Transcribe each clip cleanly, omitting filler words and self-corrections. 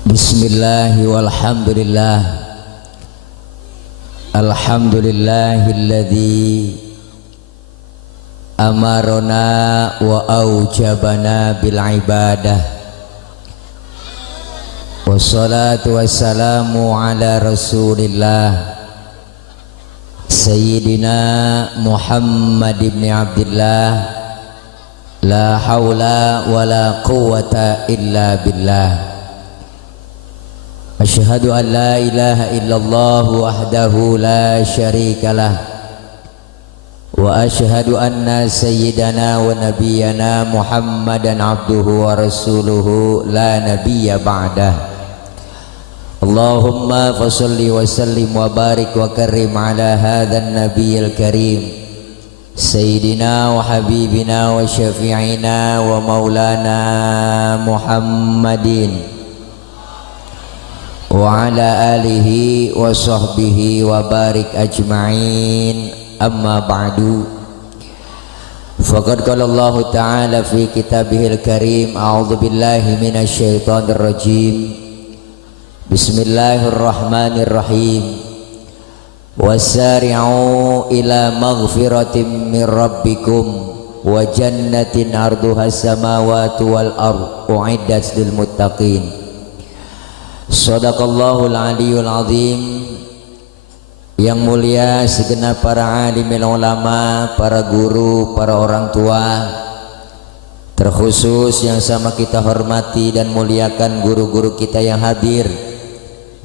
Bismillahi walhamdulillah. Alhamdulillahilladzi amarona wa aujabana bil ibadah. Wassalatu wassalamu ala rasulillah Sayyidina Muhammad ibn Abdillah. La hawla wa la quwwata illa billah. Asyhadu an la ilaha illallah wahdahu la syarikalah. Wa asyhadu anna sayyidana wa nabiyyana Muhammadan abduhu wa rasuluhu la nabiyya ba'dah. Allahumma fasalli wa sallim wa barik wa karim ala hadzal nabiyil karim Sayyidina wa habibina wa syafi'ina wa maulana Muhammadin wa ala alihi wa sahbihi wa barik ajma'in. Amma ba'du. Faqad qala Allah ta'ala fi kitabihil karim. A'udzu billahi minasy syaithanir rajim. Bismillahirrahmanirrahim. Wasari'u ila maghfiratin min rabbikum wa jannatin arduhas samawati wal ardh u'iddat lil muttaqin. Shadaqallahul aliyul azim. Yang mulia segenap para alimil ulama, para guru, para orang tua, terkhusus yang sama kita hormati dan muliakan guru-guru kita yang hadir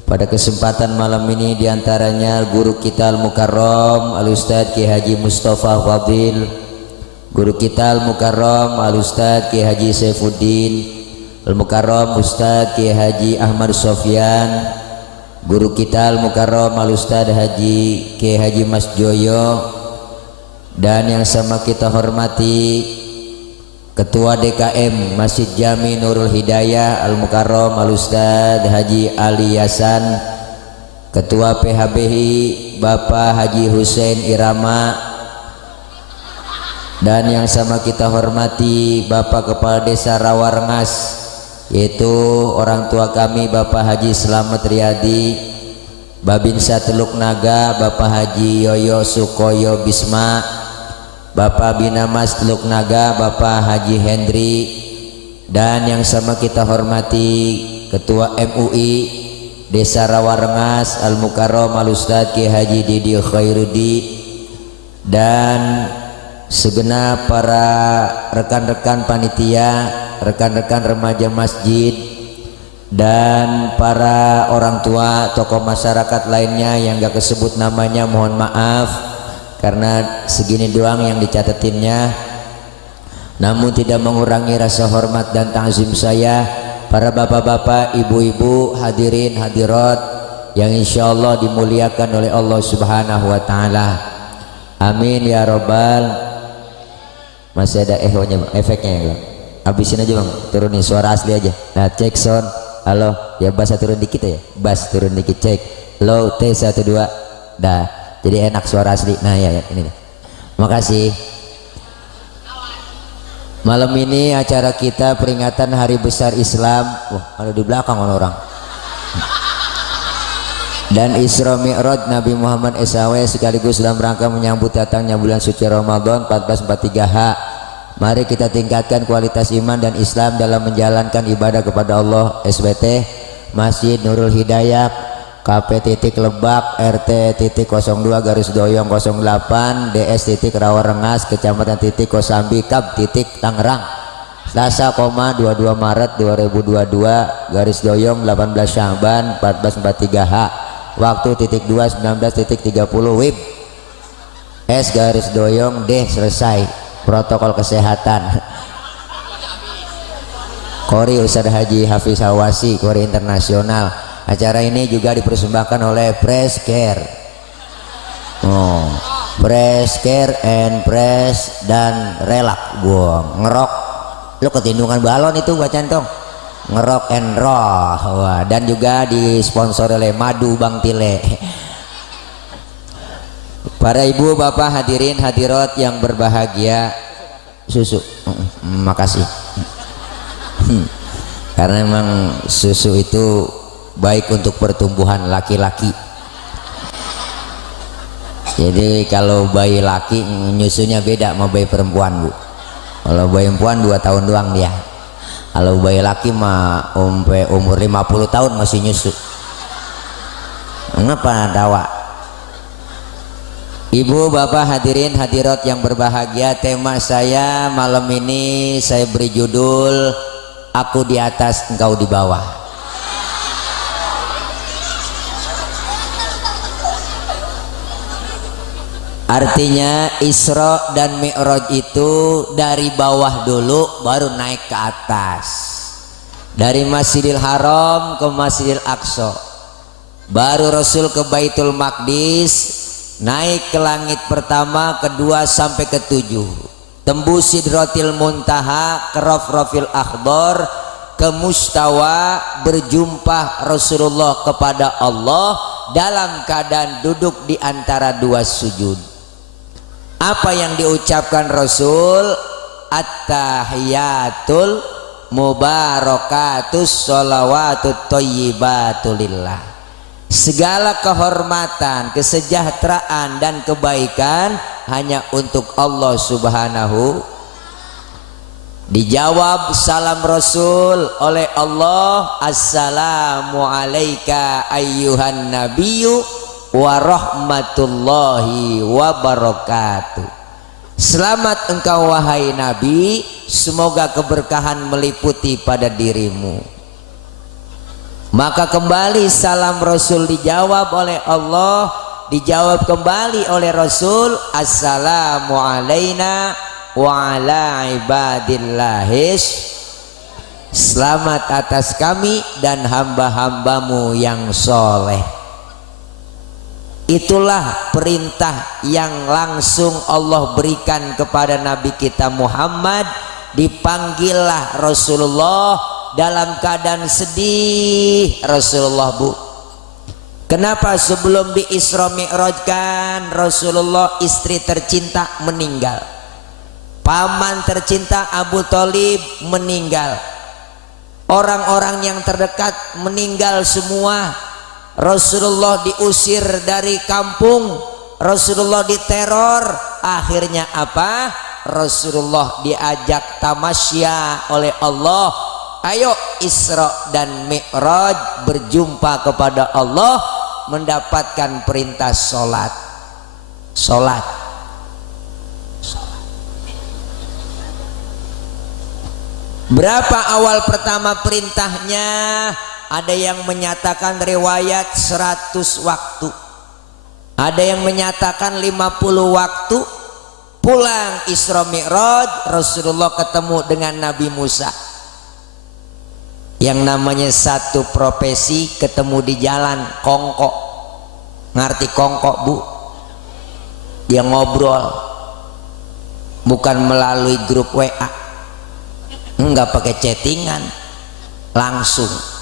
pada kesempatan malam ini, diantaranya guru kita Al-Mukarram Al-Ustadz Kiai Haji Mustafa Fadil, guru kita Al-Mukarram Al-Ustadz Kiai Haji Saifuddin, Al-Mukarram Ustadz Kiai Haji Ahmad Sofyan, guru kita Al-Mukarram Al-Ustadz Haji Kiai Haji Mas Joyo, dan yang sama kita hormati Ketua DKM Masjid Jami Nurul Hidayah Al-Mukarram Al-Ustadz Haji Ali Yasan, Ketua PHBI Bapak Haji Hussein Irama, dan yang sama kita hormati Bapak Kepala Desa Rawarengas, yaitu orang tua kami Bapak Haji Slamet Riyadi, Babinsa Teluk Naga Bapak Haji Yoyo Sukoyo Bisma, Bapak Binamas Teluk Naga Bapak Haji Hendri, dan yang sama kita hormati Ketua MUI Desa Rawarengas Al-Mukarram Al-Ustadz Kiai Haji Didi Khairudi, dan segenap para rekan-rekan panitia, rekan-rekan remaja masjid, dan para orang tua, tokoh masyarakat lainnya yang gak kesebut namanya, mohon maaf karena segini doang yang dicatatinnya, namun tidak mengurangi rasa hormat dan ta'zim saya. Para bapak-bapak, ibu-ibu, hadirin hadirat yang insya Allah dimuliakan oleh Allah subhanahu wa ta'ala, amin ya robbal. Masih ada ehonya, efeknya ya bang, habisin aja bang, turunin suara asli aja. Nah cek sound, halo ya, bass turun dikit ya, bass turun dikit, cek low T1 2, dah jadi enak suara asli. Nah ya, ini nih. Makasih. Malam ini acara kita peringatan Hari Besar Islam. Wah, ada di belakang orang. Dan Isra Mi'raj Nabi Muhammad SAW sekaligus dalam rangka menyambut datangnya bulan suci Ramadan 1443H. Mari kita tingkatkan kualitas iman dan Islam dalam menjalankan ibadah kepada Allah. SBT Masjid Nurul Hidayah KP titik Lebak RT titik 02 garis doyong 08 DS titik Rawarengas Kecamatan titik Kosambi Kab titik Tangerang, Selasa, 22 Maret 2022 garis doyong 18 Sya'ban 1443H, waktu titik 2 19 titik 30 WIB S garis doyong D selesai. Protokol kesehatan Kori Ustadz Haji Hafiz Hawasi, Kori Internasional. Acara ini juga dipersembahkan oleh Press Care. Oh, Press Care and Press dan Relak. Gua ngerok. Lu ketindungan balon itu gua cantong. Ngerok and roll. Wah, dan juga disponsori oleh Madu Bang Tile. Para ibu bapak hadirin hadirat yang berbahagia, susu. Makasih. karena memang susu itu baik untuk pertumbuhan laki-laki. Jadi kalau bayi laki nyusunya beda sama bayi perempuan, Bu. Kalau bayi perempuan 2 tahun doang dia. Kalau bayi laki mah sampai umur 50 tahun masih nyusu. Mengapa dawa? Ibu, bapak, hadirin hadirat yang berbahagia, tema saya malam ini saya beri judul Aku di atas, engkau di bawah. Artinya Isra dan Mi'raj itu dari bawah dulu baru naik ke atas. Dari Masjidil Haram ke Masjidil Aqsa. Baru Rasul ke Baitul Maqdis, naik ke langit pertama, kedua sampai ke 7. Tembus Sidratil Muntaha, ke Rafrafil Akhbar, ke Mustawa, berjumpa Rasulullah kepada Allah dalam keadaan duduk di antara 2 sujud. Apa yang diucapkan Rasul? At-tahiyatul mubarakatus sholawatut thayyibatulillah. Segala kehormatan, kesejahteraan dan kebaikan hanya untuk Allah Subhanahu. Dijawab salam Rasul oleh Allah, assalamu alayka ayyuhan nabiyyu wa rahmatullahi wa barakatuh. Selamat engkau wahai Nabi, semoga keberkahan meliputi pada dirimu. Maka kembali salam Rasul dijawab oleh Allah, dijawab kembali oleh Rasul, assalamu alayna wa ala ibadillahis. Selamat atas kami dan hamba-hambamu yang soleh. Itulah perintah yang langsung Allah berikan kepada Nabi kita Muhammad. Dipanggillah Rasulullah dalam keadaan sedih. Rasulullah, Bu, kenapa sebelum di Isra Mi'rajkan Rasulullah istri tercinta meninggal, paman tercinta Abu Thalib meninggal, orang-orang yang terdekat meninggal semua. Rasulullah diusir dari kampung, Rasulullah diteror. Akhirnya apa? Rasulullah diajak tamasya oleh Allah, ayo Isra dan Mi'raj, berjumpa kepada Allah, mendapatkan perintah sholat. Sholat. Berapa awal pertama perintahnya? Ada yang menyatakan riwayat 100 waktu, ada yang menyatakan 50 waktu. Pulang Isra Mi'raj, Rasulullah ketemu dengan Nabi Musa. Yang namanya satu profesi ketemu di jalan, kongko. Ngerti kongko, Bu? Dia ngobrol, bukan melalui grup WA, enggak pakai chattingan, langsung.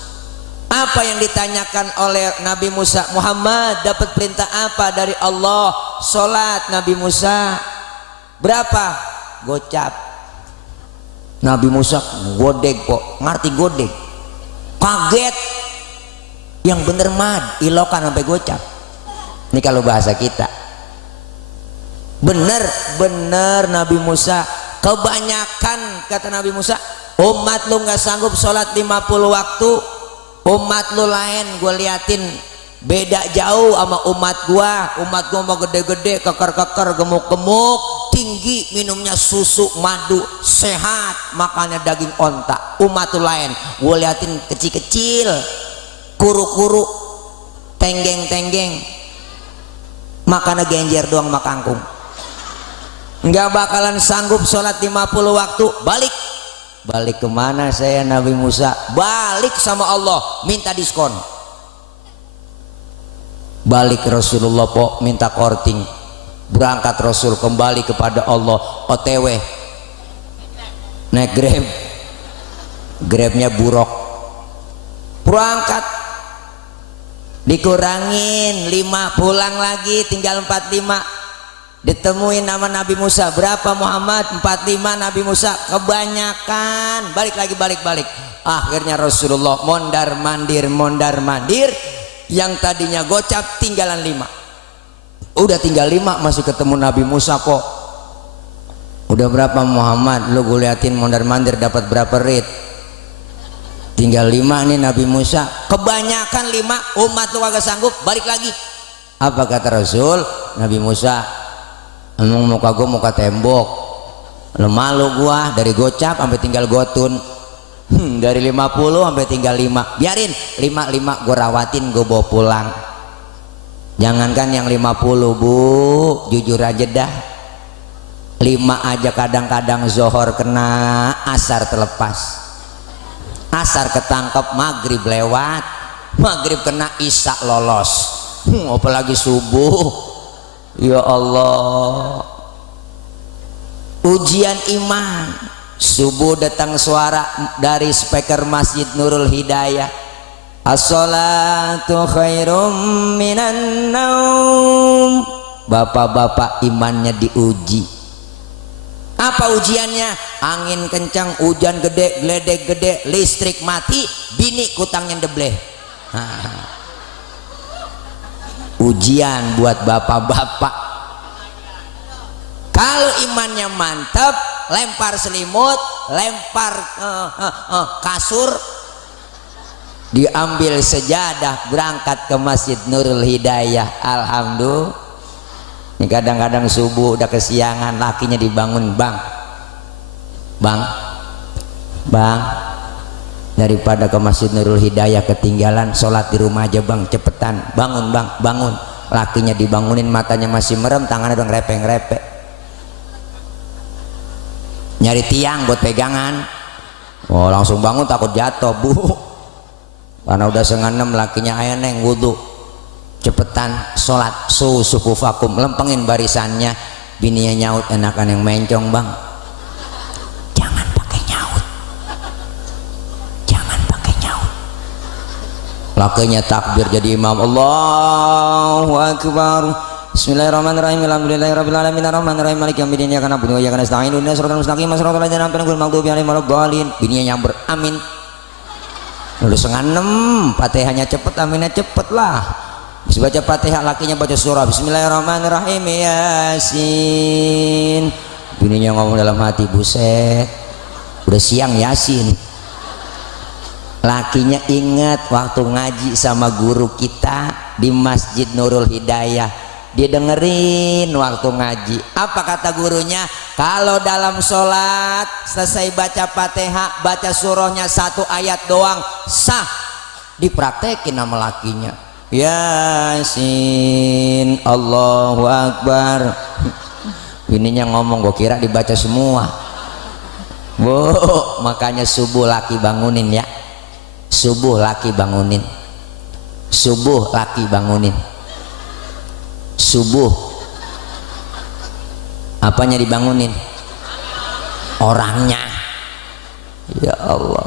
Apa yang ditanyakan oleh Nabi Musa? Muhammad dapat perintah apa dari Allah? Sholat. Nabi Musa, berapa? Gocap. Nabi Musa godeg kok. Ngerti godeg? Kaget. Yang bener mad, ilokan sampai gocap. Ini kalau bahasa kita. Bener Nabi Musa. Kebanyakan, kata Nabi Musa, umat lu nggak sanggup sholat 50 waktu. Umat lu lain gue liatin beda jauh sama umat gua. Umat gua mau gede-gede, keker-keker, gemuk-gemuk, tinggi, minumnya susu, madu, sehat, makannya daging onta. Umat lu lain gue liatin kecil-kecil, kuru-kuru, tenggeng-tenggeng, makannya genjer doang sama kangkung. Nggak bakalan sanggup sholat 50 waktu. Balik kemana saya? Nabi Musa balik sama Allah, minta diskon. Balik Rasulullah po, minta korting. Berangkat Rasul kembali kepada Allah, OTW naik Grab, Grabnya buruk. Berangkat dikurangin 5, pulang lagi tinggal 45. Ditemuin nama Nabi Musa, berapa Muhammad? 45. Nabi Musa, kebanyakan. Balik lagi, balik. Akhirnya Rasulullah mondar mandir, yang tadinya gocap tinggalan 5. Udah tinggal 5 masih ketemu Nabi Musa kok. Udah berapa Muhammad, lu gue liatin mondar mandir dapat berapa rit? Tinggal 5 nih Nabi Musa. Kebanyakan 5, umat lu kagak sanggup, balik lagi. Apa kata Rasul? Nabi Musa, emang muka gua muka tembok, lu malu gua dari gocap sampai tinggal gotun. Dari 50 sampai tinggal 5. Biarin 5 gua rawatin, gua bawa pulang. Jangankan yang 50 bu, jujur aja dah, 5 aja kadang-kadang zohor kena, asar terlepas, asar ketangkep, maghrib lewat, maghrib kena, isya lolos. Apalagi subuh. Ya Allah, ujian iman. Subuh datang suara dari speaker Masjid Nurul Hidayah, as-salatu khairum minan naum. Bapak-bapak imannya diuji. Apa ujiannya? Angin kencang, hujan gede, geledek gede, listrik mati, bini kutangnya debleh. Ujian buat bapak-bapak. Kalau imannya mantap, lempar selimut, lempar kasur, diambil sejadah, berangkat ke Masjid Nurul Hidayah. Alhamdulillah. Ini kadang-kadang subuh udah kesiangan, lakinya dibangun, bang, daripada ke Masjid Nurul Hidayah ketinggalan, sholat di rumah aja bang, cepetan, bangun bang, bangun. Lakinya dibangunin, matanya masih merem, tangannya udah ngerepek-ngerepek, nyari tiang buat pegangan. Oh langsung bangun, takut jatuh bu, karena udah 5:30. Lakinya, ayo neng wudhu, cepetan sholat, sufufakum, lempengin barisannya. Bininya nyaut, enakan yang mencong bang, jangan pakai nyaut, jangan pakai nyaut. Lakinya takbir jadi imam, Allahu Akbar, Bismillahirrahmanirrahim, alhamdulillahirabbil alamin, arrahmanirrahim, maliki yaumiddin, iyyaka na'budu wa iyyaka nasta'in, ihdinas siratal mustaqim, siratal ladzina an'amta 'alaihim ghairil maghdubi 'alaihim waladdallin. Bininya nyamber, amin. Udah 5:30, Fatihahnya cepet, aminnya cepet lah. Habis baca Fatihah, lakinya baca surah Bismillahirrahmanirrahim, Yasin. Bininya ngomong dalam hati, buset, udah siang Yasin. Lakinya ingat waktu ngaji sama guru kita di Masjid Nurul Hidayah, dia dengerin waktu ngaji. Apa kata gurunya? Kalau dalam sholat selesai baca Fatihah, baca surahnya 1 ayat doang, sah. Dipraktekin sama lakinya, Yasin, Allahu Akbar. Bininya ngomong, gue kira dibaca semua. Bu, makanya subuh laki bangunin ya. Subuh laki bangunin. Subuh laki bangunin. Subuh apanya dibangunin? Orangnya. Ya Allah,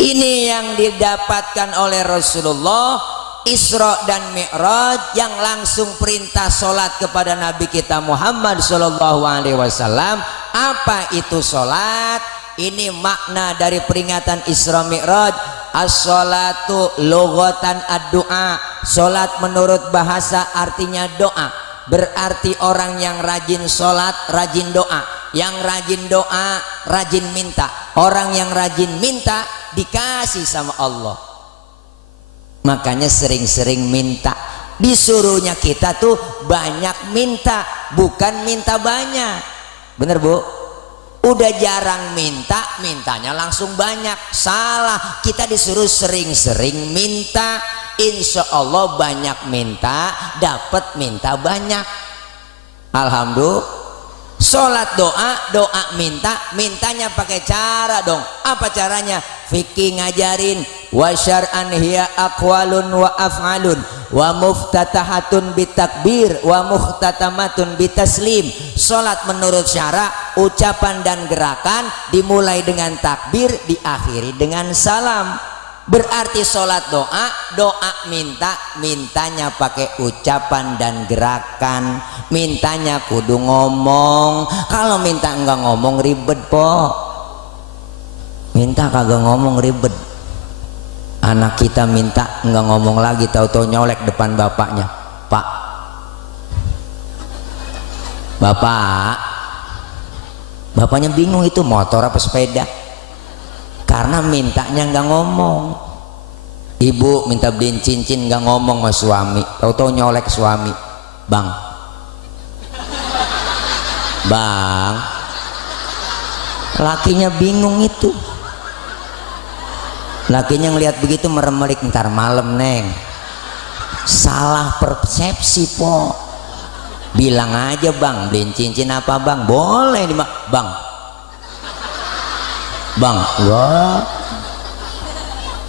ini yang didapatkan oleh Rasulullah Isra dan Mi'raj, yang langsung perintah sholat kepada Nabi kita Muhammad Sallallahu Alaihi Wasallam. Apa itu sholat? Ini makna dari peringatan Isra Mi'raj. As-sholatu lughatan ad-du'a. Sholat menurut bahasa artinya doa. Berarti orang yang rajin sholat, rajin doa. Yang rajin doa, rajin minta. Orang yang rajin minta, dikasih sama Allah. Makanya sering-sering minta. Disuruhnya kita tuh banyak minta, bukan minta banyak. Bener bu? Udah jarang minta, mintanya langsung banyak. Salah, kita disuruh sering-sering minta. Insya Allah banyak minta, dapat minta banyak. Alhamdulillah. Sholat doa, doa minta, mintanya pakai cara dong. Apa caranya? Fikih ngajarin, wa syar'an hiya aqwalun wa af'alun wa muftatahatun bitakbir wa muhtatamatun bitaslim. Sholat menurut syara, ucapan dan gerakan dimulai dengan takbir, diakhiri dengan salam. Berarti sholat doa, doa minta, mintanya pakai ucapan dan gerakan. Mintanya kudu ngomong. Kalau minta enggak ngomong ribet po. minta kagak ngomong ribet. Anak kita minta nggak ngomong lagi, tahu-tahu nyolek depan bapaknya. Pak, bapak, bapaknya bingung itu motor apa sepeda, karena mintanya nggak ngomong. Ibu minta beliin cincin nggak ngomong sama suami, tahu-tahu nyolek suami. Bang, bang, lakinya bingung itu. Lakinya ngelihat begitu merem-merik, ntar malam neng. Salah persepsi po. Bilang aja bang, beliin cincin apa bang? Boleh nih bang. Bang, wah.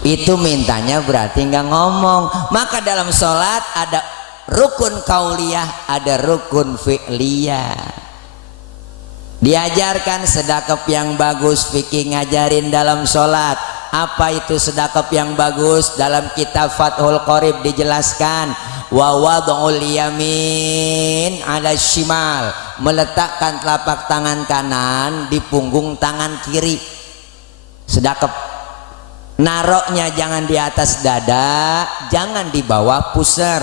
Itu mintanya berarti nggak ngomong. Maka dalam sholat ada rukun kauliyah, ada rukun fi'liyah. Diajarkan sedekap yang bagus, fikih ngajarin dalam sholat. Apa itu sedekap yang bagus? Dalam kitab Fathul Qorib dijelaskan, wa wad'ul yamin 'ala shimal, meletakkan telapak tangan kanan di punggung tangan kiri. Sedekap. Naroknya jangan di atas dada, jangan di bawah pusar.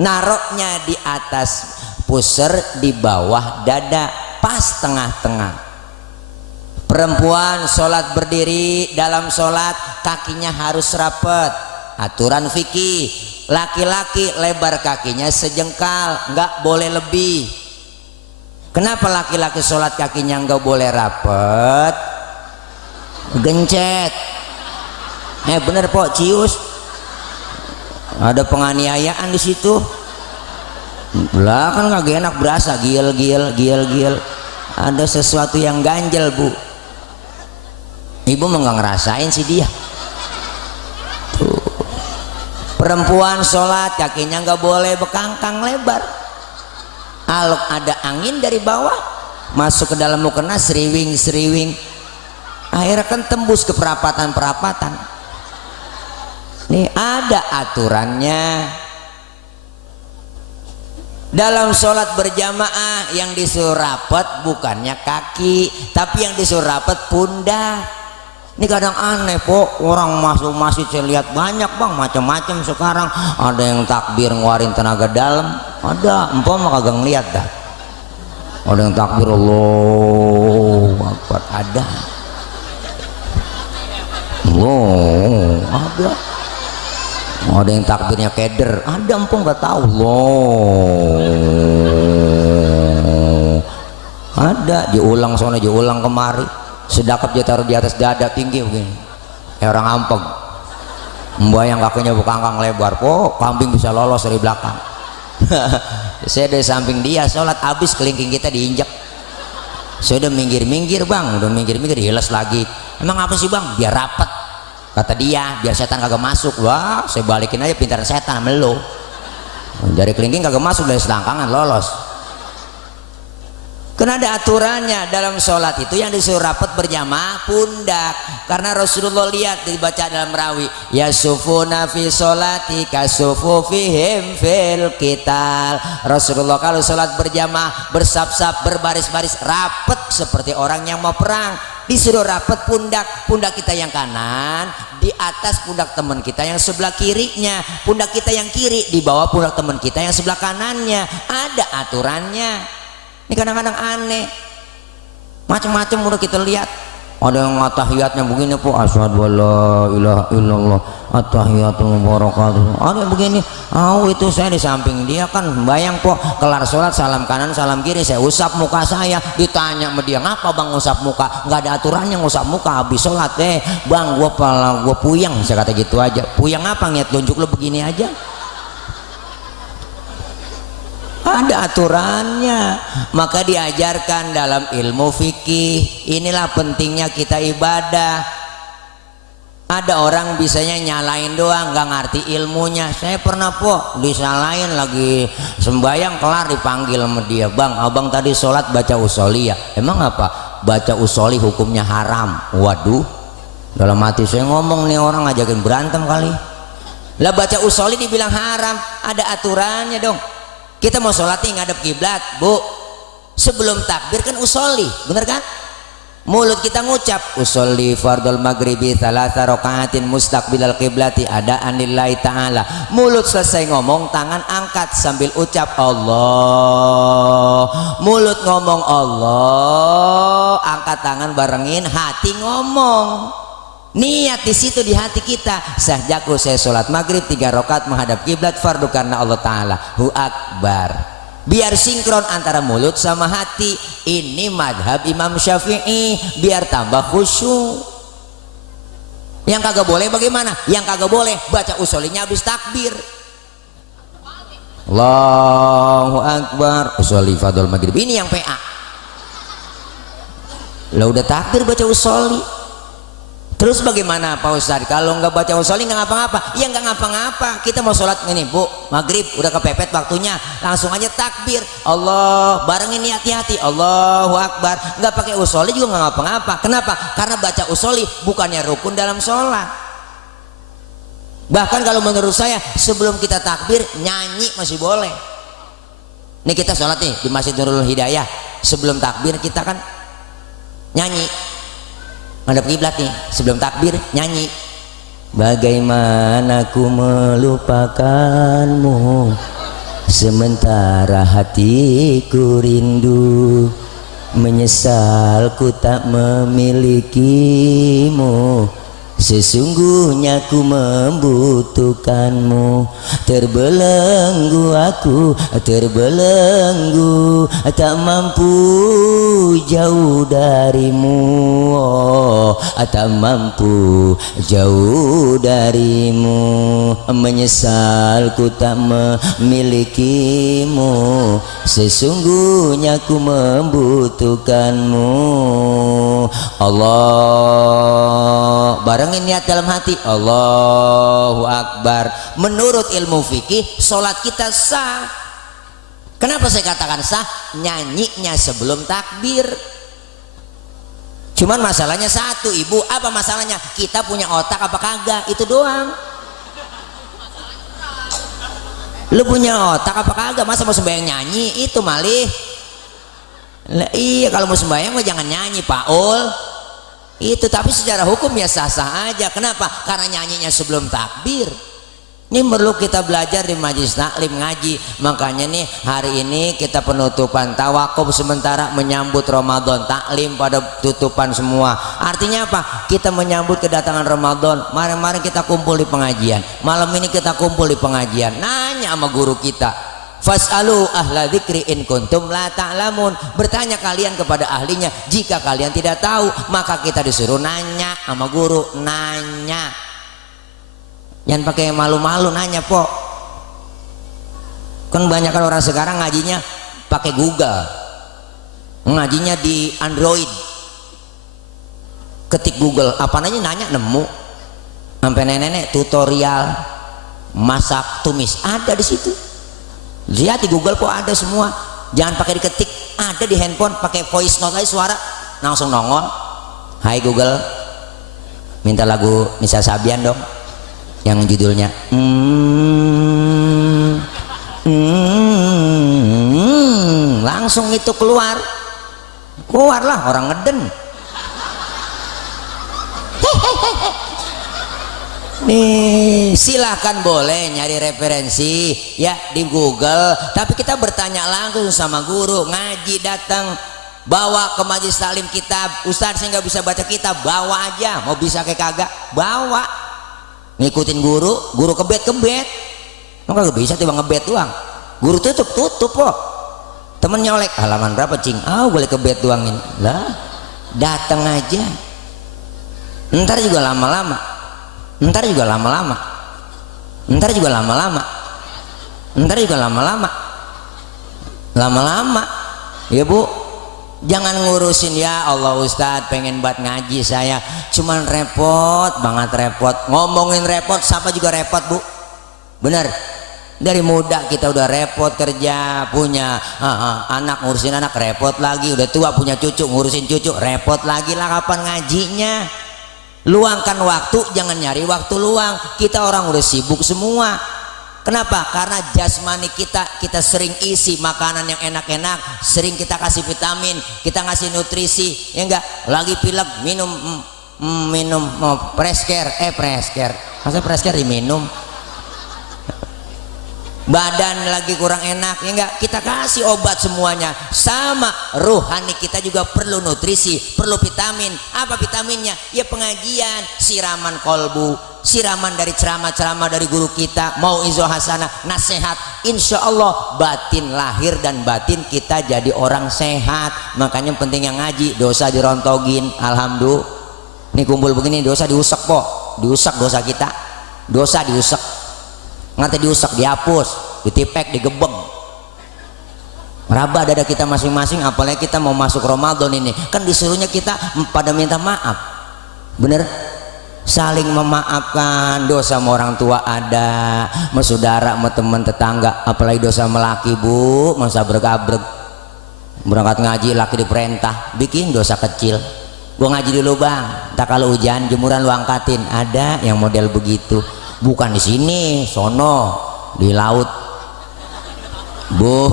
Naroknya di atas pusar, di bawah dada, pas tengah-tengah. Perempuan sholat berdiri, dalam sholat kakinya harus rapat, aturan fikih. Laki-laki lebar kakinya sejengkal, nggak boleh lebih. Kenapa laki-laki sholat kakinya nggak boleh rapat? Gencet. Bener po, cius. Ada penganiayaan di situ. Lah kan kagak enak, berasa gil. Ada sesuatu yang ganjel bu. Ibu mah nggak ngerasain sih dia. Tuh. Perempuan sholat kakinya nggak boleh bekangkang lebar. Kalau ada angin dari bawah masuk ke dalam mukena, seriwing. Akhirnya kan tembus ke perapatan. Nih ada aturannya. Dalam sholat berjamaah yang disuruh rapat bukannya kaki, tapi yang disuruh rapat pundak. Ini kadang aneh po, orang masuk masjid saya lihat banyak bang, macam-macam sekarang. Ada yang takbir ngeluarin tenaga dalam, ada empom mah kagak ngeliat dah. Ada yang takbir Allahu Akbar, ada. Ada. Ada yang takbirnya keder, ada empom nggak tahu loh. Ada diulang sono, diulang kemari. Sedekap dia taruh di atas dada tinggi begini, kayak orang ampeg. Membayang kakinya bekangkang lebar, po kambing bisa lolos dari belakang. Saya dari samping dia sholat habis, kelingking kita diinjak. Saya udah minggir bang, dihilas lagi. Emang apa sih bang? Biar rapet, kata dia, biar setan kagak masuk. Wah, saya balikin aja, pintaran setan sama lo. Dari kelingking kagak masuk, dari selangkangan lolos. Karena ada aturannya dalam sholat itu, yang disuruh rapat berjamaah pundak. Karena Rasulullah lihat dibaca dalam rawi, yasufuna fi sholati kasufu fihim fil qital. Rasulullah kalau sholat berjamaah bersap-sap, berbaris-baris, rapat seperti orang yang mau perang. Disuruh rapat pundak kita yang kanan di atas pundak teman kita yang sebelah kirinya, pundak kita yang kiri di bawah pundak teman kita yang sebelah kanannya. Ada aturannya. Ini kadang-kadang aneh, macam-macam udah kita lihat. Ada yang tahiyatnya begini po, asyhadu alla ilaha illallah at-tahiyatul barakatuh. Ada yang begini, itu saya di samping dia kan bayang po, kelar sholat salam kanan salam kiri, saya usap muka saya. Ditanya sama dia, ngapa bang usap muka? Nggak ada aturannya ngusap muka habis sholat. Bang gua puyeng, saya kata gitu aja. Puyeng apa, ngiat lunjuk lu begini aja? Ada aturannya. Maka diajarkan dalam ilmu fikih. Inilah pentingnya kita ibadah. Ada orang bisanya nyalain doang, nggak ngerti ilmunya. Saya pernah po disalahin lagi sembayang, kelar dipanggil sama dia, bang abang tadi sholat baca usoli ya? Emang apa? Baca usoli hukumnya haram. Waduh, dalam hati saya ngomong, nih orang ngajakin berantem kali. Lah baca usoli dibilang haram, ada aturannya dong. Kita mau sholat nih ngadep kiblat, bu. Sebelum takbir kan usoli, bener kan? mulut kita ngucap usolli fardul maghribi thalatha rakaatin mustaqbilal qiblati adaan lillahi ta'ala. Mulut selesai ngomong, tangan angkat sambil ucap Allah. Mulut ngomong Allah, angkat tangan barengin, hati ngomong. Niat di situ di hati kita, sahjaku saya sholat maghrib 3 rakaat menghadap kiblat fardu karena Allah Ta'ala, hu akbar. Biar sinkron antara mulut sama hati. Ini madhab Imam Syafi'i, biar tambah khusyuk. Yang kagak boleh bagaimana? Yang kagak boleh baca usolinya habis takbir. Allahu akbar, usolli fardul maghrib. Ini yang PA. Lah udah takbir baca usoli. Terus bagaimana Pak Ustadz? Kalau nggak baca usolli nggak ngapa-ngapa? Ya nggak ngapa-ngapa. Kita mau sholat ini Bu, maghrib udah kepepet waktunya, langsung aja takbir Allah, barengin niat hati Allahu akbar. Nggak pakai usolli juga nggak ngapa-ngapa. Kenapa? Karena baca usolli bukannya rukun dalam sholat. Bahkan kalau menurut saya sebelum kita takbir nyanyi masih boleh. Nih kita sholat nih di Masjid Nurul Hidayah, sebelum takbir kita kan nyanyi. Menghadap kiblat nih, sebelum takbir nyanyi. Bagaimana ku melupakanmu sementara hatiku rindu, menyesal ku tak memilikimu, sesungguhnya ku membutuhkanmu. Terbelenggu aku, terbelenggu, tak mampu jauh darimu, oh, tak mampu jauh darimu. Menyesal ku tak memilikimu, sesungguhnya ku membutuhkanmu. Allah, barengin niat dalam hati Allahu akbar. Menurut ilmu fikih sholat kita sah. Kenapa saya katakan sah? Nyanyinya sebelum takbir. Cuman masalahnya satu ibu, apa masalahnya? Kita punya otak apa kagak, itu doang. Lu punya otak apa kagak? Masa mau sembahyang nyanyi? Itu malih. Lah, iya kalau mau sembahyang mah jangan nyanyi Pak Ul. Itu tapi secara hukum ya sah-sah aja. Kenapa? Karena nyanyinya sebelum takbir. Ini perlu kita belajar di majelis taklim ngaji. Makanya nih hari ini kita penutupan tawakuf sementara menyambut Ramadan, taklim pada tutupan semua. Artinya apa? Kita menyambut kedatangan Ramadan. Kemarin kita kumpul di pengajian, malam ini kita kumpul di pengajian. Nanya sama guru kita, fas'alu ahla dzikri in kuntum la ta'lamun. Bertanya kalian kepada ahlinya jika kalian tidak tahu. Maka kita disuruh nanya sama guru, nanya. Jangan pakai malu-malu nanya po. Kan banyak kan orang sekarang ngajinya pakai Google, ngajinya di Android, ketik Google apa nanya nemu. Sampai nenek-nenek tutorial masak tumis ada di situ. Lihat di Google kok ada semua. Jangan pakai diketik, ada di handphone, pakai voice note aja suara langsung nongol. Hai Google, minta lagu Nisa Sabian dong yang judulnya langsung itu keluarlah orang ngeden. Nih silahkan boleh nyari referensi ya di Google, tapi kita bertanya langsung sama guru. Ngaji datang bawa ke majelis taklim kitab. Ustadz saya nggak bisa baca kitab, bawa aja. Mau bisa kayak kagak bawa, ngikutin guru kebet nggak kagak bisa tiba ngebet doang. Guru tutup kok. Temen nyolek halaman berapa cing? Boleh kebet doang ini lah. Datang aja. Ntar juga lama-lama ya Bu. Jangan ngurusin ya Allah Ustadz pengen buat ngaji saya, cuman repot ngomongin repot. Siapa juga repot Bu, bener. Dari muda kita udah repot kerja, punya anak ngurusin anak repot lagi, udah tua punya cucu ngurusin cucu repot lagi lah. Kapan ngajinya? Luangkan waktu, jangan nyari waktu luang. Kita orang udah sibuk semua. Kenapa? Karena jasmani kita sering isi makanan yang enak-enak, sering kita kasih vitamin, kita ngasih nutrisi, ya enggak? Lagi pilek minum Preskare, masa Preskare diminum? Badan lagi kurang enak, ya enggak, kita kasih obat semuanya. Sama rohani kita juga perlu nutrisi, perlu vitamin. Apa vitaminnya? Ya pengajian, siraman kolbu, siraman dari ceramah-ceramah dari guru kita, mau izo hasanah, nasihat. Insya Allah batin lahir dan batin kita jadi orang sehat. Makanya penting yang ngaji, dosa dirontogin. Alhamdulillah, ini kumpul begini dosa diusek po, diusek dosa kita, dosa diusek. Nanti diusap, dihapus, ditipek, digebeng. Meraba dada kita masing-masing, apalagi kita mau masuk Ramadan ini, kan disuruhnya kita pada minta maaf, bener? Saling memaafkan. Dosa sama orang tua ada, sama saudara, sama teman tetangga, apalagi dosa sama laki, bu, masa bergabrek. Berangkat ngaji laki diperintah bikin dosa kecil, gua ngaji dulu bang, tak kalau hujan jemuran lu angkatin. Ada yang model begitu. Bukan di sini, sono di laut. Bu,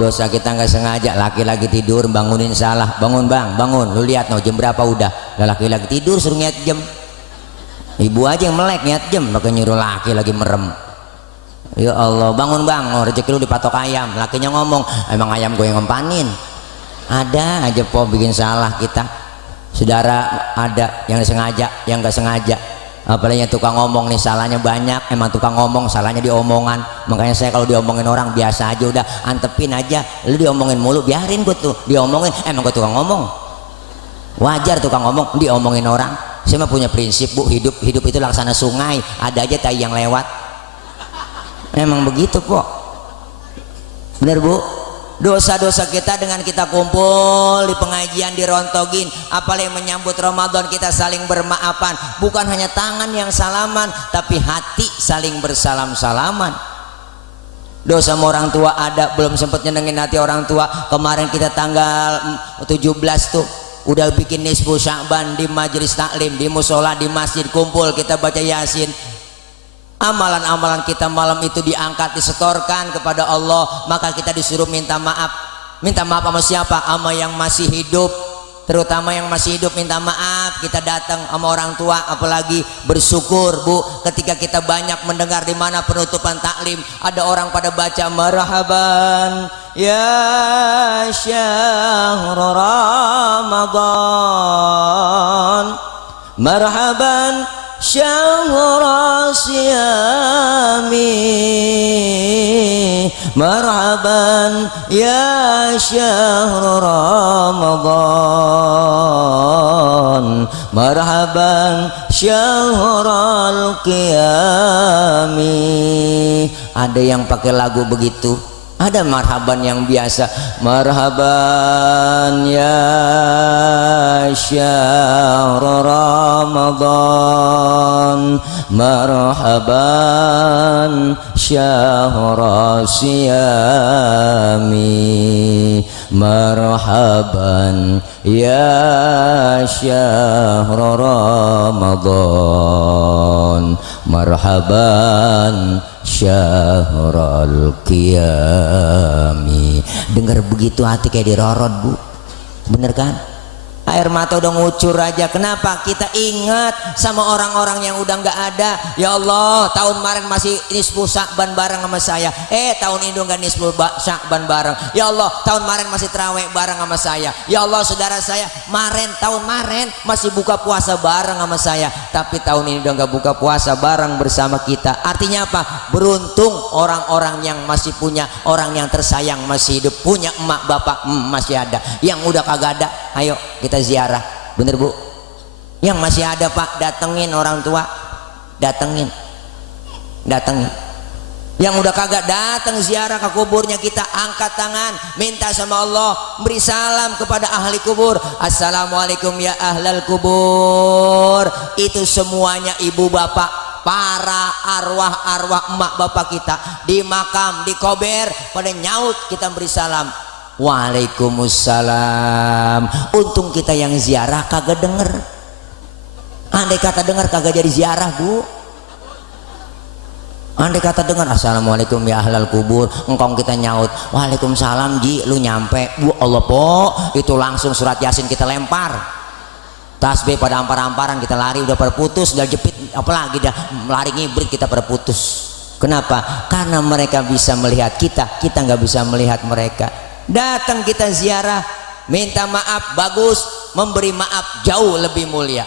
dosa kita nggak sengaja. Laki-laki tidur bangunin salah. Bangun bang, bangun. Lu lihat no jam berapa udah. Laki-laki tidur suruh ngiat jam. Ibu aja yang melek ngiat jam, pakai nyuruh laki lagi merem. Ya Allah, bangun bang. Oh, rezeki lu dipatok ayam. Lakinya ngomong, emang ayam gue yang ngempanin. Ada aja po bikin salah kita. Saudara ada yang sengaja, yang nggak sengaja. Apalagi yang tukang ngomong nih salahnya banyak. Emang tukang ngomong salahnya diomongan. Makanya saya kalau diomongin orang biasa aja, udah antepin aja. Lu diomongin mulu, biarin gue tuh diomongin. Emang gue tukang ngomong, wajar tukang ngomong diomongin orang. Saya mah punya prinsip bu, hidup itu laksana sungai, ada aja tai yang lewat. Emang begitu kok, bener bu. Dosa-dosa kita dengan kita kumpul di pengajian dirontogin, apalagi menyambut Ramadan kita saling bermaafan. Bukan hanya tangan yang salaman, tapi hati saling bersalam-salaman. Dosa sama orang tua ada, belum sempat nyenengin hati orang tua. Kemarin kita tanggal 17 tuh udah bikin nisfu Sya'ban di majelis taklim, di musola, di masjid, kumpul kita baca Yasin. Amalan-amalan kita malam itu diangkat, disetorkan kepada Allah. Maka kita disuruh minta maaf. Minta maaf sama siapa? Sama yang masih hidup. Terutama yang masih hidup minta maaf. Kita datang sama orang tua, apalagi bersyukur bu, ketika kita banyak mendengar di mana penutupan taklim ada orang pada baca marhaban ya syahr Ramadan, marhaban syahr siyami, marhaban ya syahr Ramadan, marhaban syahrul qiyami. Ada yang pakai lagu begitu, ada marhaban yang biasa, marhaban ya syahr Ramadan, marhaban syahr siyami, marhaban ya syahr Ramadan, marhaban syahrul qiyami. Dengar begitu hati kayak dirorot bu, bener kan? Air mata udah ngucur aja. Kenapa? Kita ingat sama orang-orang yang udah nggak ada. Ya Allah, tahun kemarin masih nisfu Sya'ban bareng sama saya. Tahun ini udah nggak nisfu Sya'ban bareng. Ya Allah, tahun kemarin masih terawih bareng sama saya. Ya Allah, saudara saya tahun kemarin masih buka puasa bareng sama saya. Tapi tahun ini udah nggak buka puasa bareng bersama kita. Artinya apa? Beruntung orang-orang yang masih punya, orang yang tersayang masih hidup, punya emak bapak masih ada. Yang udah kagak ada, ayo kita ziarah, bener bu? Yang masih ada pak, datengin orang tua, datengin. Yang udah kagak datang ziarah ke kuburnya, kita angkat tangan, minta sama Allah, beri salam kepada ahli kubur. Assalamualaikum ya ahlal kubur. Itu semuanya ibu bapak, para arwah-arwah emak bapak kita di makam, di kober, pada nyaut kita beri salam. Waalaikumsalam. Untung kita yang ziarah kagak denger. Andai kata denger kagak jadi ziarah bu. Andai kata dengan assalamualaikum ya ahlal kubur, engkau kita nyaut waalaikumsalam ji, lu nyampe, bu Allah po, itu langsung surat yasin kita lempar, tasbih pada ampar-amparan kita lari, udah perputus, udah jepit, apalagi dah lari ngibrit kita perputus. Kenapa? Karena mereka bisa melihat kita, kita nggak bisa melihat mereka. Datang kita ziarah, minta maaf bagus, memberi maaf jauh lebih mulia.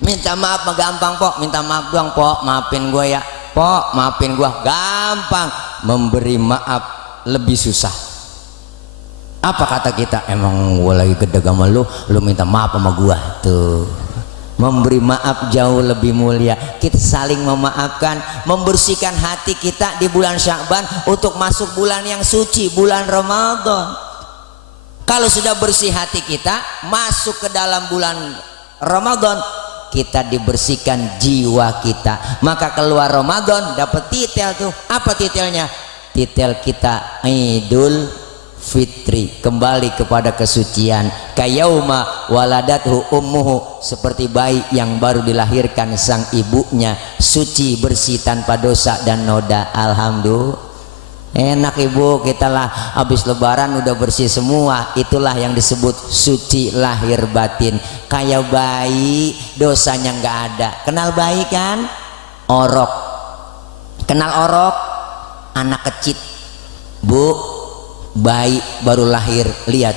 Minta maaf mah gampang pok, minta maaf doang pok, maafin gue ya pok, maafin gue, gampang. Memberi maaf lebih susah. Apa kata kita? Emang gue lagi gede sama lu minta maaf sama gue tuh. Memberi maaf jauh lebih mulia. Kita saling memaafkan, membersihkan hati kita di bulan Sya'ban untuk masuk bulan yang suci, bulan Ramadan. Kalau sudah bersih hati kita, masuk ke dalam bulan Ramadan, kita dibersihkan jiwa kita, maka keluar Ramadan dapat titel tuh. Apa titelnya? Titel kita Idul Fitri, kembali kepada kesucian. Kayauma waladathu ummuhu, seperti bayi yang baru dilahirkan sang ibunya, suci bersih tanpa dosa dan noda. Alhamdulillah, enak ibu kita lah, habis lebaran udah bersih semua. Itulah yang disebut suci lahir batin. Kayak bayi, dosanya nggak ada. Kenal bayi kan? Orok. Kenal orok? Anak kecil. Bu, bayi baru lahir, lihat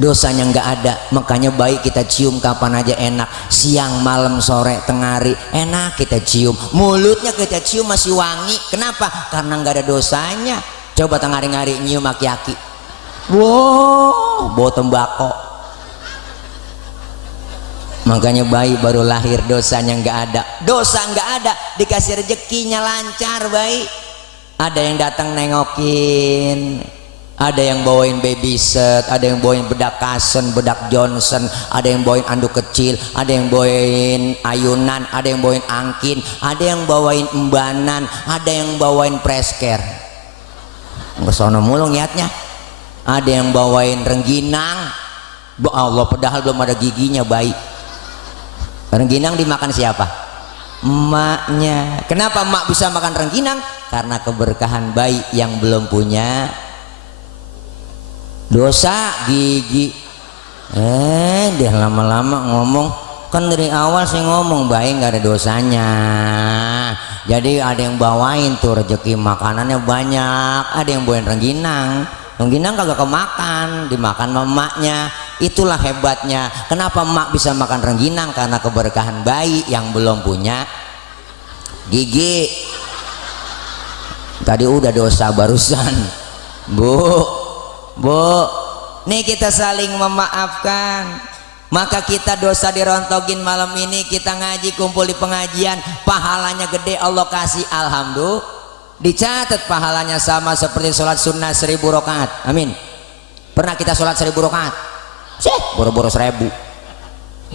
dosanya nggak ada. Makanya bayi kita cium kapan aja enak, siang malam sore tengah hari enak kita cium. Mulutnya kita cium masih wangi. Kenapa? Karena nggak ada dosanya. Coba tengah hari nyium aki-aki, wow, bau tembakau. Makanya bayi baru lahir dosanya nggak ada. Dosa nggak ada, dikasih rezekinya lancar bayi. Ada yang datang nengokin, ada yang bawain baby set, ada yang bawain bedak Kasen, bedak Johnson, ada yang bawain anduk kecil, ada yang bawain ayunan, ada yang bawain angkin, ada yang bawain embanan, ada yang bawain presker. Kesono mulu niatnya. Ada yang bawain rengginang. Allah, padahal belum ada giginya bayi. Rengginang dimakan siapa? Emaknya. Kenapa emak bisa makan rengginang? Karena keberkahan bayi yang belum punya dosa gigi. Dia lama-lama ngomong, kan dari awal saya ngomong bayi nggak ada dosanya. Jadi ada yang bawain tuh rezeki makanannya banyak, ada yang bawain rengginang. Rengginang kagak kemakan, dimakan sama emaknya. Itulah hebatnya. Kenapa emak bisa makan rengginang? Karena keberkahan bayi yang belum punya gigi. Tadi udah dosa barusan. Bu, nih kita saling memaafkan. Maka kita dosa dirontogin malam ini, kita ngaji kumpul di pengajian, pahalanya gede, Allah kasih, alhamdulillah. Dicatat pahalanya sama seperti sholat sunnah 1000 rakaat. Amin. Pernah kita sholat 1000 rakaat? Boro-boro 1000.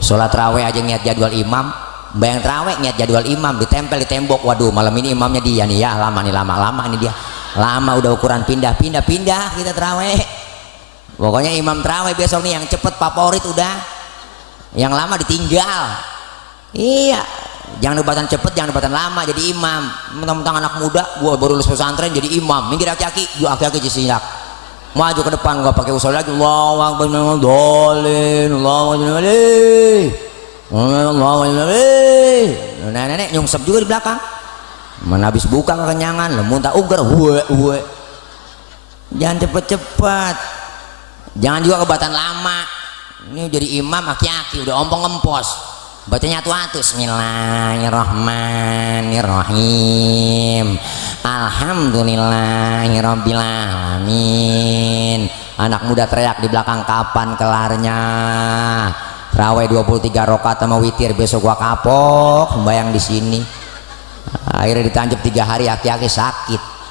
Sholat raweh aja niat jadwal imam, bayang raweh niat jadwal imam, ditempel di tembok. Waduh, malam ini imamnya dia nih ya, lama nih, lama ini dia. Lama udah ukuran pindah kita terawih. Pokoknya imam terawih besok nih yang cepet favorit udah, yang lama ditinggal. Iya, jangan debatan cepet, jangan debatan lama jadi imam. Mentang-mentang anak muda, gua baru lulus pesantren jadi imam. Minggir aki-aki, gua aki-aki jisiak. Maju ke depan, gua pakai usul lagi. Allahu akbar, dolin, Allahu akbar, Allahu akbar. Nenek nyungsep juga di belakang. Mana habis buka kekenyangan, muntah ugar, uwe. Jangan cepet-cepet, jangan juga kebatan lama. Ini jadi imam aki-aki udah ompong ngempos, bacanya atu-atu. Bismillahirrahmanirrahim, alhamdulillahirabbil alamin. Anak muda teriak di belakang, kapan kelarnya? Raweh 23 rakaat sama witir, besok gua kapok bayang di sini. Akhirnya ditanjep 3 hari, aki-aki sakit.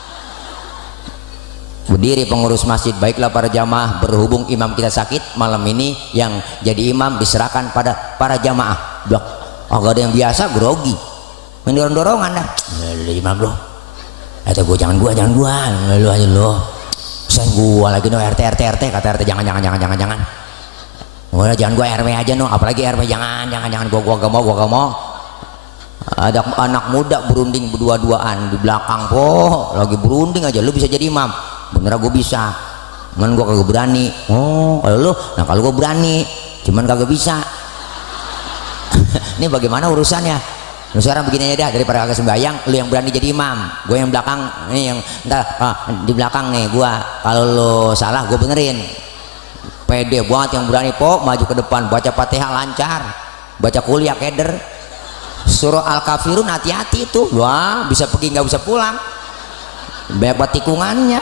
Berdiri pengurus masjid, baiklah para jamaah, berhubung imam kita sakit, malam ini yang jadi imam diserahkan pada para jamaah. Blok, agak ada yang biasa grogi, mendorong-dorongan dah. Imam bro, kata gua jangan gua, lu aja lo. Sen gua lagi no RT, kata RT jangan. Gua jangan gua RW aja no, apalagi RW jangan gua gak mau. Ada anak muda berunding berdua-duaan di belakang, po lagi berunding aja, lu bisa jadi imam? Bener gue bisa, cuman gue kagak berani. Oh kalau lu, nah kalau gue berani cuman kagak bisa. Ini bagaimana urusannya? Lu sekarang begini aja dah, daripada kagak sembahyang lu yang berani jadi imam, gue yang belakang nih, yang entar di belakang nih gue, kalau lu salah gue benerin. Pede banget yang berani, po maju ke depan, baca Fatihah lancar, baca kuliah keder, surah Al-Kafirun hati-hati itu, wah bisa pergi nggak bisa pulang, banyak banget tikungannya.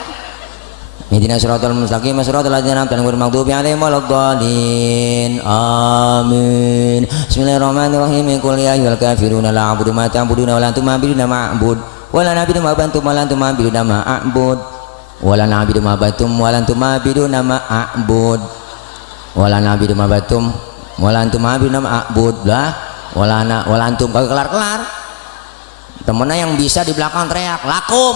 Ihdinas siratal mustaqim siratal ladzina an'amta 'alaihim ghairil maghdubi 'alaihim waladdallin. Amin. Bismillahirrahmanirrahim. Qul ya ayyuhal kafiruna la a'budu ma ta'buduna wa la antum 'abiduna ma a'bud wa la na'budu ma antum wa la antum 'abiduna ma a'bud wa la na'budu ma antum wa la antum 'abiduna ma a'bud wa la na'budu ma antum wa la antum 'abiduna ma a'bud lah wala antum kagak kelar-kelar. Temennya yang bisa di belakang teriak lakum,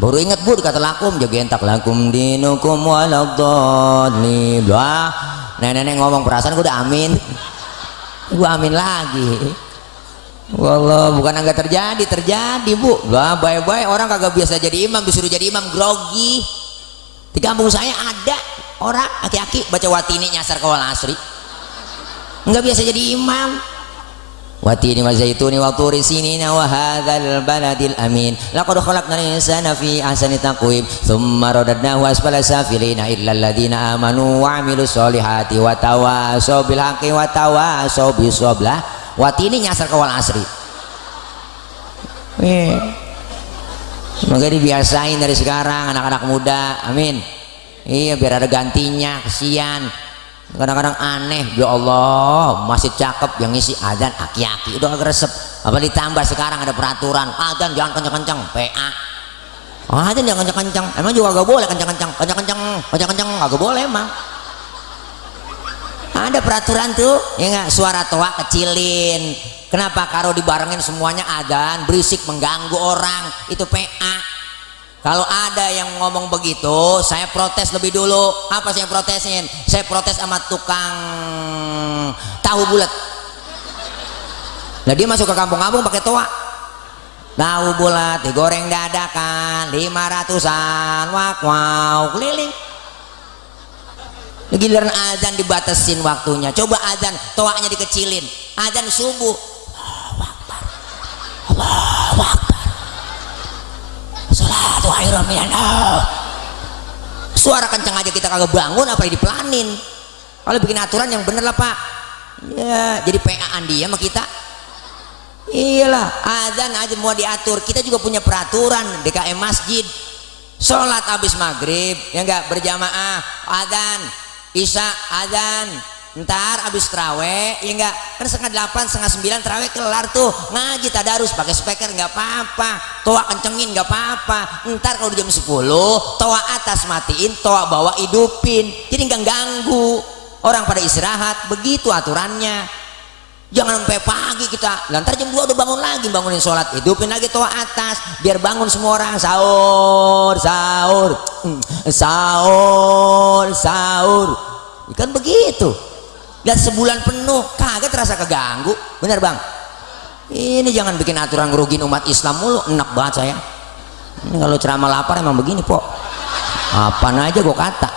baru inget bu kata lakum, jaga entak lakum dinukum waladdallin. Wah nenek ngomong perasaan gue udah amin, gue amin lagi. Wallah bukan enggak terjadi bu. Wah bye-bye orang kagak biasa jadi imam disuruh jadi imam grogi. Di kampung saya ada orang aki-aki baca watini nyasar ke wal asri, enggak biasa jadi imam. Watini wa zaituni wa turi sinina wa hadzal baladil amin laqad khalaqnal insana fi ahsani taqwim thumma radadnahu asfala safilina illa alladziina amanu wa 'amilus solihati wa tawasaw bil haqqi wa tawasaw bis sabr. Watini nyasar ke wal asri. Semoga dibiasain dari sekarang anak-anak muda, amin. Iya biar ada gantinya, kesian. Kadang-kadang aneh, ya Allah masih cakep yang ngisi adzan aki-aki udah agak resep, apa ditambah sekarang ada peraturan adzan jangan kenceng-kenceng, PA adzan jangan kenceng-kenceng, emang juga gak boleh kenceng-kenceng gak boleh, emang ada peraturan tuh ya nggak, suara toa kecilin. Kenapa? Kalau dibarengin semuanya adzan berisik mengganggu orang, itu PA. Kalau ada yang ngomong begitu, saya protes lebih dulu. Apa sih yang protesin? Saya protes sama tukang tahu bulat. Nah dia masuk ke kampung-kampung pakai toa. Tahu bulat digoreng dadakan 500-an, wow keliling. Giliran azan dibatasin waktunya. Coba azan toanya dikecilin. Azan subuh. Allahu Akbar. Allahu Akbar. Salatu khairum minan naum. Suara kencang aja kita kagak bangun, apa yang dipelanin? Kalau bikin aturan yang bener lah pak. Ya jadi PA-an dia sama kita. Iyalah azan aja mau diatur. Kita juga punya peraturan DKM masjid. Sholat habis maghrib ya enggak berjamaah, azan isya azan, ntar abis terawih ya enggak, kan 8:30 9 terawih kelar tuh, ngaji tadarus pakai speaker nggak apa-apa, toa kencengin nggak apa-apa. Ntar kalau di jam 10 toa atas matiin, toa bawah hidupin, jadi nggak ganggu orang pada istirahat. Begitu aturannya. Jangan sampai pagi kita, lantar jam 2 udah bangun lagi, bangunin sholat, hidupin lagi toa atas biar bangun semua orang sahur sahur sahur sahur. Kan begitu. Lihat sebulan penuh kagak terasa keganggu, bener bang? Ini jangan bikin aturan ngerugiin umat Islam mulu, enak banget saya. Ini kalau ceramah lapar emang begini pok. Apaan aja gua kata.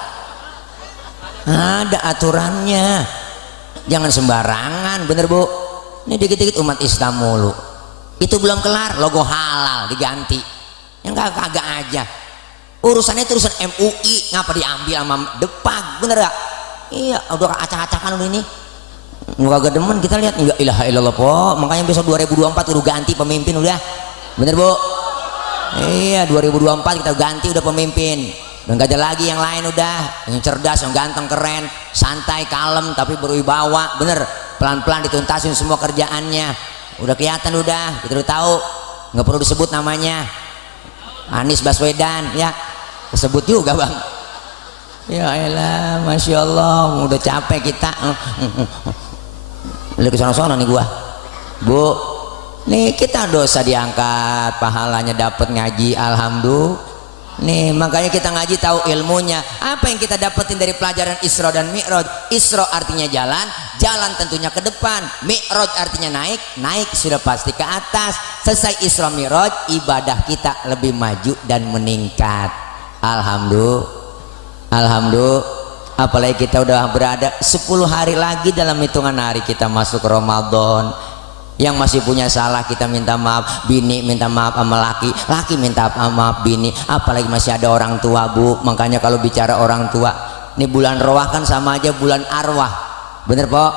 Ada aturannya. Jangan sembarangan, bener bu? Ini dikit-dikit umat Islam mulu. Itu belum kelar, logo halal diganti. Yang kagak aja. Urusannya itu urusan MUI, ngapa diambil sama Depag, bener gak? Iya, udah acak-acakan udah ini. Nggak demen kita lihat, nggak ilaha illallah po. Makanya besok 2024 udah ganti pemimpin udah, bener bu? Iya 2024 kita ganti udah pemimpin. Dan gak ada lagi yang lain, udah yang cerdas, yang ganteng, keren, santai, kalem tapi berwibawa, bener. Pelan-pelan dituntasin semua kerjaannya. Udah kelihatan udah, kita udah tahu. Nggak perlu disebut namanya. Anies Baswedan ya, kesebut juga bang. Ya elah, masya Allah, udah capek kita. Lihat ke sana-sana nih gua, bu. Nih kita dosa diangkat, pahalanya dapat ngaji, alhamdulillah. Nih makanya kita ngaji tahu ilmunya. Apa yang kita dapetin dari pelajaran Isra dan Mi'raj? Isra artinya jalan, jalan tentunya ke depan. Mi'raj artinya naik, naik sudah pasti ke atas. Selesai Isra Mi'raj, ibadah kita lebih maju dan meningkat. Alhamdulillah, alhamdulillah. Apalagi kita udah berada 10 hari lagi dalam hitungan hari kita masuk Ramadan. Yang masih punya salah kita minta maaf, bini minta maaf sama laki, laki minta maaf bini, apalagi masih ada orang tua bu. Makanya kalau bicara orang tua, ini bulan roah kan sama aja bulan arwah, bener po?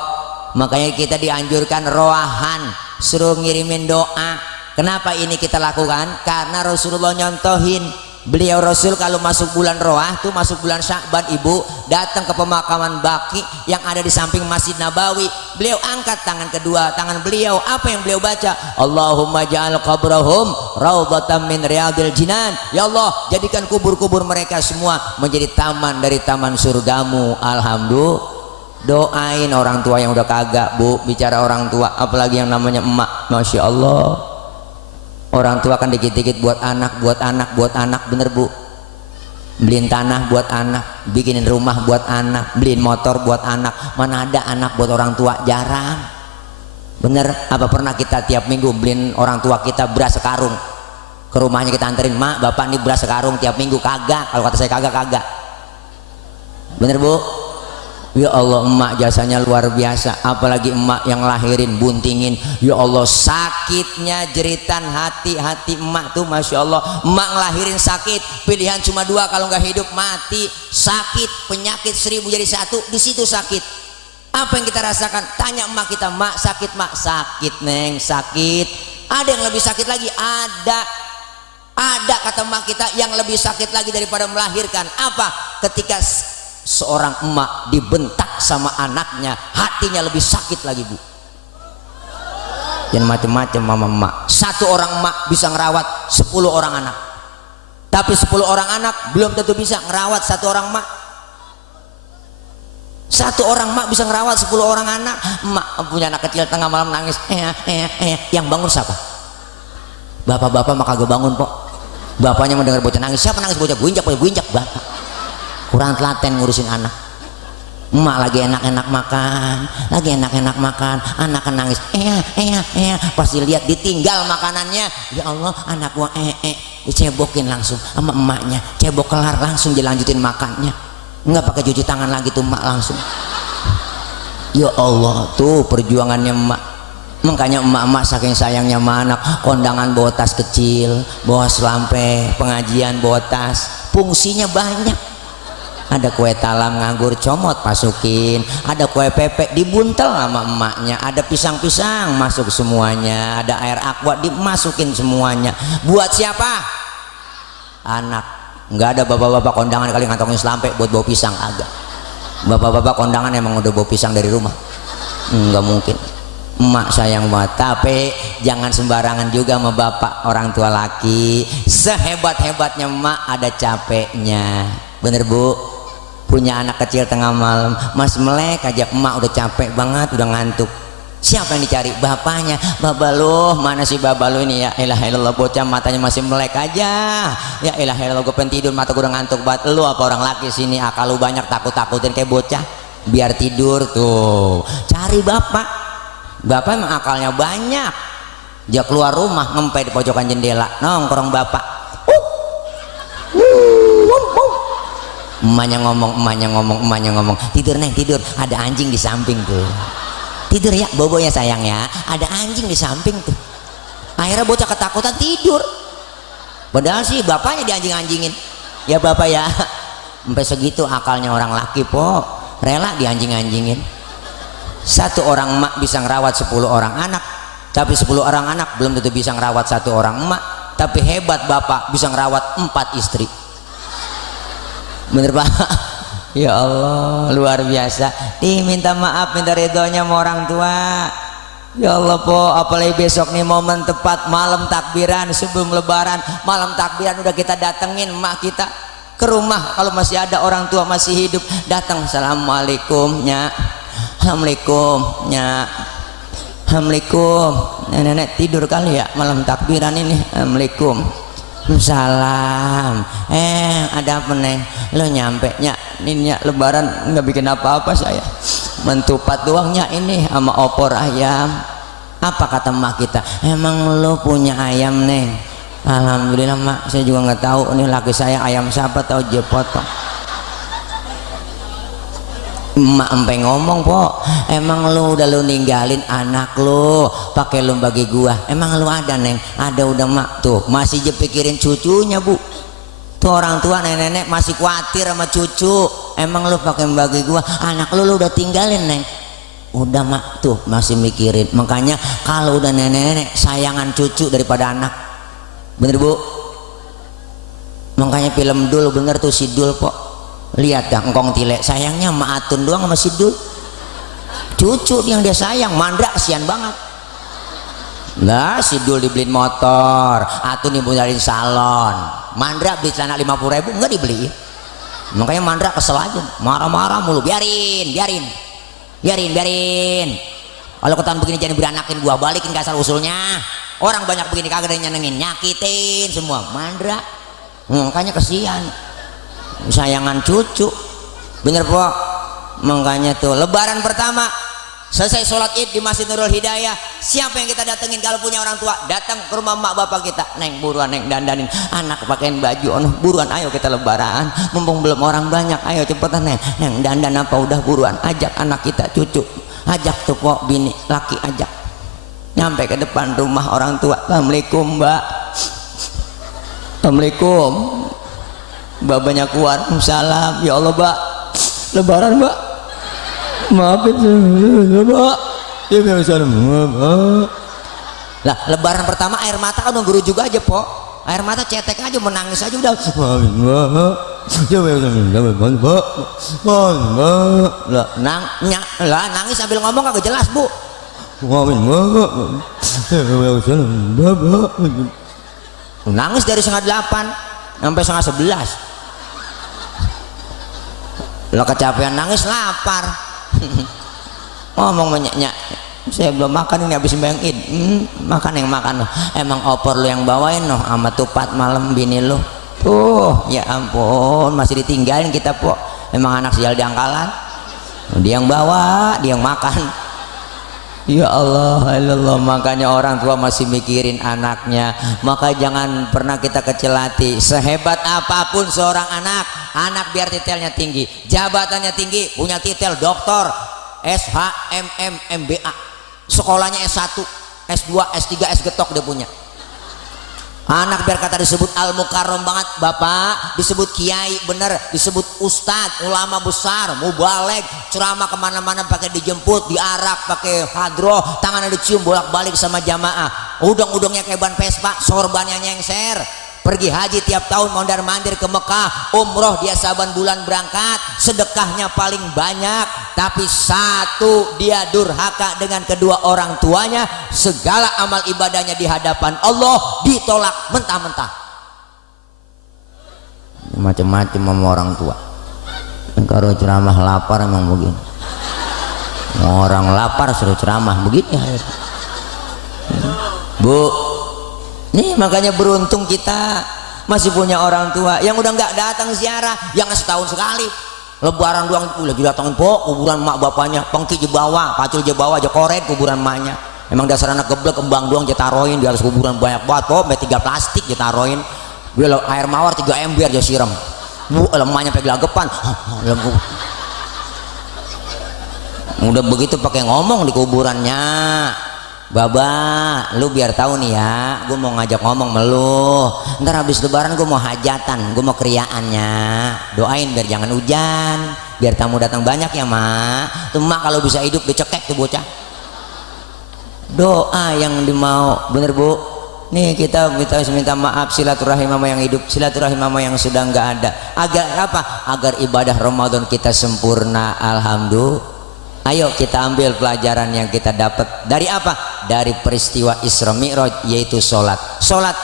Makanya kita dianjurkan roahan, suruh ngirimin doa. Kenapa ini kita lakukan? Karena Rasulullah nyontohin. Beliau Rasul kalau masuk bulan roah tuh masuk bulan Sya'ban ibu, datang ke pemakaman Baqi yang ada di samping Masjid Nabawi. Beliau angkat tangan kedua, tangan beliau, apa yang beliau baca? Allahumma ja'al qabrahum raudhatan min riyadil jinan. Ya Allah, jadikan kubur-kubur mereka semua menjadi taman dari taman surgamu. Alhamdulillah. Doain orang tua yang udah kagak bu. Bicara orang tua, apalagi yang namanya emak, Masya Allah. Orang tua kan dikit-dikit buat anak, buat anak, buat anak, bener bu. Beliin tanah buat anak, bikinin rumah buat anak, beliin motor buat anak. Mana ada anak buat orang tua? Jarang. Bener, apa pernah kita tiap minggu beliin orang tua kita beras sekarung, ke rumahnya kita anterin, mak bapak nih beras sekarung tiap minggu? Kagak. Kalau kata saya kagak. Bener bu? Ya Allah, emak jasanya luar biasa. Apalagi emak yang lahirin, buntingin. Ya Allah, sakitnya jeritan hati emak tuh Masya Allah. Emak ngelahirin sakit, pilihan cuma dua, kalau nggak hidup mati. Sakit, penyakit 1000 jadi satu, di situ sakit. Apa yang kita rasakan? Tanya emak kita, mak sakit mak? Sakit neng, sakit. Ada yang lebih sakit lagi? Ada kata emak kita yang lebih sakit lagi daripada melahirkan. Apa? Ketika seorang emak dibentak sama anaknya, hatinya lebih sakit lagi bu. Jangan macem-macem mama emak. Satu orang emak bisa ngerawat 10 orang anak, tapi 10 orang anak belum tentu bisa ngerawat satu orang emak. Satu orang emak bisa ngerawat 10 orang anak. Emak punya anak kecil tengah malam nangis, yang bangun siapa? Bapak-bapak mah kagak bangun pok. Bapaknya mendengar bocah nangis, siapa nangis? Bocah gue injak bapak. Kurang telaten ngurusin anak. Emak lagi enak-enak makan, anak kan nangis, pasti lihat ditinggal makanannya. Ya Allah, anak gua dicebokin langsung sama emaknya, cebok kelar langsung dilanjutin makannya, nggak pakai cuci tangan lagi tuh emak langsung. Ya Allah, tuh perjuangannya emak. Makanya emak-emak saking sayangnya sama anak, kondangan bawa tas kecil, bawa selampe, pengajian bawa tas, fungsinya banyak. Ada kue talam nganggur comot masukin, ada kue pepek dibuntel sama emaknya, ada pisang-pisang masuk semuanya, ada air aqua dimasukin semuanya. Buat siapa? Anak. Nggak ada bapak-bapak kondangan kali ngantongin selampe buat bawa pisang, agak. Bapak-bapak kondangan emang udah bawa pisang dari rumah, nggak mungkin. Emak sayang banget, tapi jangan sembarangan juga sama bapak orang tua laki. Sehebat-hebatnya emak ada capeknya, bener bu. Punya anak kecil tengah malam mas melek aja, emak udah capek banget, udah ngantuk. Siapa yang dicari? Bapaknya. Bapak lu mana sih bapak lu ini? Ya elah elah, bocah matanya masih melek aja. Ya elah elah, gue pengen tidur, mata gue udah ngantuk banget. Lu apa orang laki sini akal lu banyak, takut-takutin kayak bocah biar tidur tuh. Cari bapak. Bapak emang akalnya banyak. Dia keluar rumah ngempet di pojokan jendela, nongkrong bapak. Emaknya ngomong, tidur neng tidur, ada anjing di samping tuh. Tidur ya bobonya sayang ya, ada anjing di samping tuh. Akhirnya bocah ketakutan tidur, padahal sih bapaknya dianjing-anjingin. Ya bapak ya, sampai segitu akalnya orang laki po, rela dianjing-anjingin. Satu orang emak bisa ngerawat 10 orang anak, tapi 10 orang anak belum tentu bisa ngerawat satu orang emak. Tapi hebat bapak bisa ngerawat 4 istri. Bener pak? Ya Allah, luar biasa. Minta maaf, minta ridhonya sama orang tua. Ya Allah po, apalagi besok nih momen tepat malam takbiran sebelum lebaran. Malam takbiran udah kita datengin emak kita ke rumah, kalau masih ada orang tua masih hidup, datang, assalamualaikum nya, assalamualaikum nya, assalamualaikum nenek tidur kali ya malam takbiran ini, assalamualaikum. Salam. Ada apa neng? Lo nyampe nya ini lebaran nggak bikin apa-apa saya. Mentupat doangnya ini sama opor ayam. Apa kata mak kita? Emang lo punya ayam neng? Alhamdulillah mak, saya juga nggak tahu ini laki saya ayam siapa, tahu je potong. Emak empe ngomong po, emang lu udah lu ninggalin anak lu pakai lu bagi gua, emang lu ada neng? Ada udah mak, tuh masih je pikirin cucunya bu, tuh orang tua nenek-nenek masih khawatir sama cucu, emang lu pakai bagi gua, anak lu udah tinggalin neng? Udah mak, tuh masih mikirin. Makanya kalau udah nenek-nenek sayangan cucu daripada anak, bener bu? Makanya film dulu bener tuh Sidul po, lihat dah engkong tilek sayangnya sama Atun doang sama Sidul, cucu yang dia sayang. Mandra kesian banget lah, Sidul dibeliin motor, Atun dibeliin salon, Mandra beli celana 50.000 enggak dibeli. Makanya Mandra kesel aja, marah-marah mulu. Biarin kalau ketahuan begini jangan beranakin gua, balikin ke asal usulnya. Orang banyak begini kagak ada yang nyenengin, nyakitin semua Mandra. Makanya kesian, sayangan cucu, bener po. Makanya tuh lebaran pertama selesai sholat id di Masjid Nurul Hidayah, siapa yang kita datengin kalau punya orang tua? Datang ke rumah mak bapak kita, neng buruan neng dandanin anak, pakaiin baju, ono buruan, ayo kita lebaran, mumpung belum orang banyak, ayo cepetan neng dandan apa udah buruan, ajak anak kita cucu, ajak tuh po bini laki, ajak nyampe ke depan rumah orang tua. Assalamualaikum mbak. Assalamualaikum. Babanya keluar, salam. Ya Allah mbak, lebaran mbak, maafin mbak. Ya biasa mbak. Lah lebaran pertama air mata kan guru juga aja po, air mata cetek aja, menangis aja udah. Maafin mbak. Ya biasa mbak. Lah nangis sambil ngomong kagak jelas bu. Maafin mbak. Ya biasa mbak. Nangis dari 7:30 sampai 9:30. Lo kecapean nangis, lapar. Ngomong banyak, saya belum makan ini habis sembahyang id. Makan yang makan lo. Emang opor lo yang bawain lo sama tupat malam bini lo. Tuh ya ampun, masih ditinggalin kita po. Emang anak sial diangkalan, dia yang bawa, dia yang makan. Ya Allah, Allah. Makanya orang tua masih mikirin anaknya. Maka jangan pernah kita kecil hati. Sehebat apapun seorang anak biar titelnya tinggi, jabatannya tinggi, punya titel doktor, SHMM, MBA, sekolahnya S1, S2, S3, S getok dia punya. Anak biar kata disebut al-mukarram banget, bapak disebut kiai bener, disebut ustadz, ulama besar, mubaleg, ceramah kemana-mana pakai dijemput, diarak, pakai hadroh, tangannya dicium bolak-balik sama jamaah, udang-udangnya kayak ban Vespa, sorbannya nyengser, pergi haji tiap tahun mondar-mandir ke Mekah, umroh dia saban bulan berangkat, sedekahnya paling banyak, tapi satu dia durhaka dengan kedua orang tuanya, segala amal ibadahnya di hadapan Allah ditolak mentah-mentah. Macam-macam sama orang tua. Kalau ceramah lapar emang begini, orang lapar suruh ceramah begini. Bu, nih makanya beruntung kita masih punya orang tua yang udah nggak datang ziarah, yang setahun sekali lebaran doang lagi datangin po kuburan mak bapaknya, pengki je bawa, pacul je bawa, je koret kuburan maknya. Emang dasar anak geblek, kembang doang je taroin di atas kuburan banyak banget po, 3 plastik je taroin, gue air mawar 3 ember je siram, bu lemahnya pakai gelagapan. Udah begitu pakai ngomong di kuburannya. Baba, lu biar tahu nih ya, gue mau ngajak ngomong melu. Ntar habis lebaran gue mau hajatan, gue mau kriaannya. Doain biar jangan hujan, biar tamu datang banyak ya mak. Tuh mak kalau bisa hidup dicekek tuh bocah. Doa yang dimau, bener bu. Nih kita minta maaf, silaturahim sama yang hidup, silaturahim sama yang sudah nggak ada. Agar apa? Agar ibadah Ramadan kita sempurna. Alhamdulillah. Ayo kita ambil pelajaran yang kita dapat dari apa? Dari peristiwa Isra Mi'raj, yaitu sholat. Sholat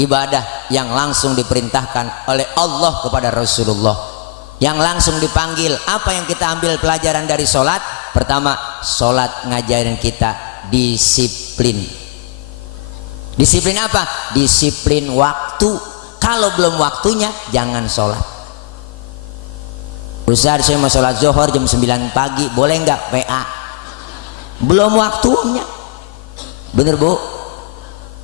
ibadah yang langsung diperintahkan oleh Allah kepada Rasulullah, yang langsung dipanggil. Apa yang kita ambil pelajaran dari sholat? Pertama, sholat ngajarin kita disiplin. Disiplin apa? Disiplin waktu. Kalau belum waktunya jangan sholat. Ustaz, saya mau sholat zuhur jam 9 pagi, boleh nggak PA? Belum waktunya. Bener Bu?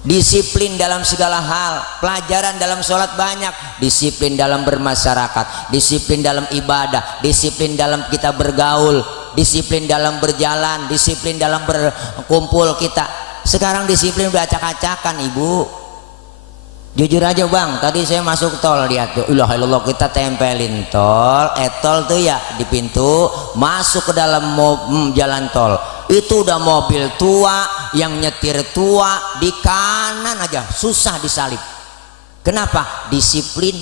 Disiplin dalam segala hal, pelajaran dalam sholat banyak, disiplin dalam bermasyarakat, disiplin dalam ibadah, disiplin dalam kita bergaul, disiplin dalam berjalan, disiplin dalam berkumpul kita. Sekarang disiplin udah acak-acakan Ibu. Jujur aja Bang, tadi saya masuk tol, lihat tuh, ilah ilallah, kita tempelin tol, tol tuh ya di pintu, masuk ke dalam jalan tol. Itu udah mobil tua, yang nyetir tua, di kanan aja susah disalip. Kenapa? Disiplin.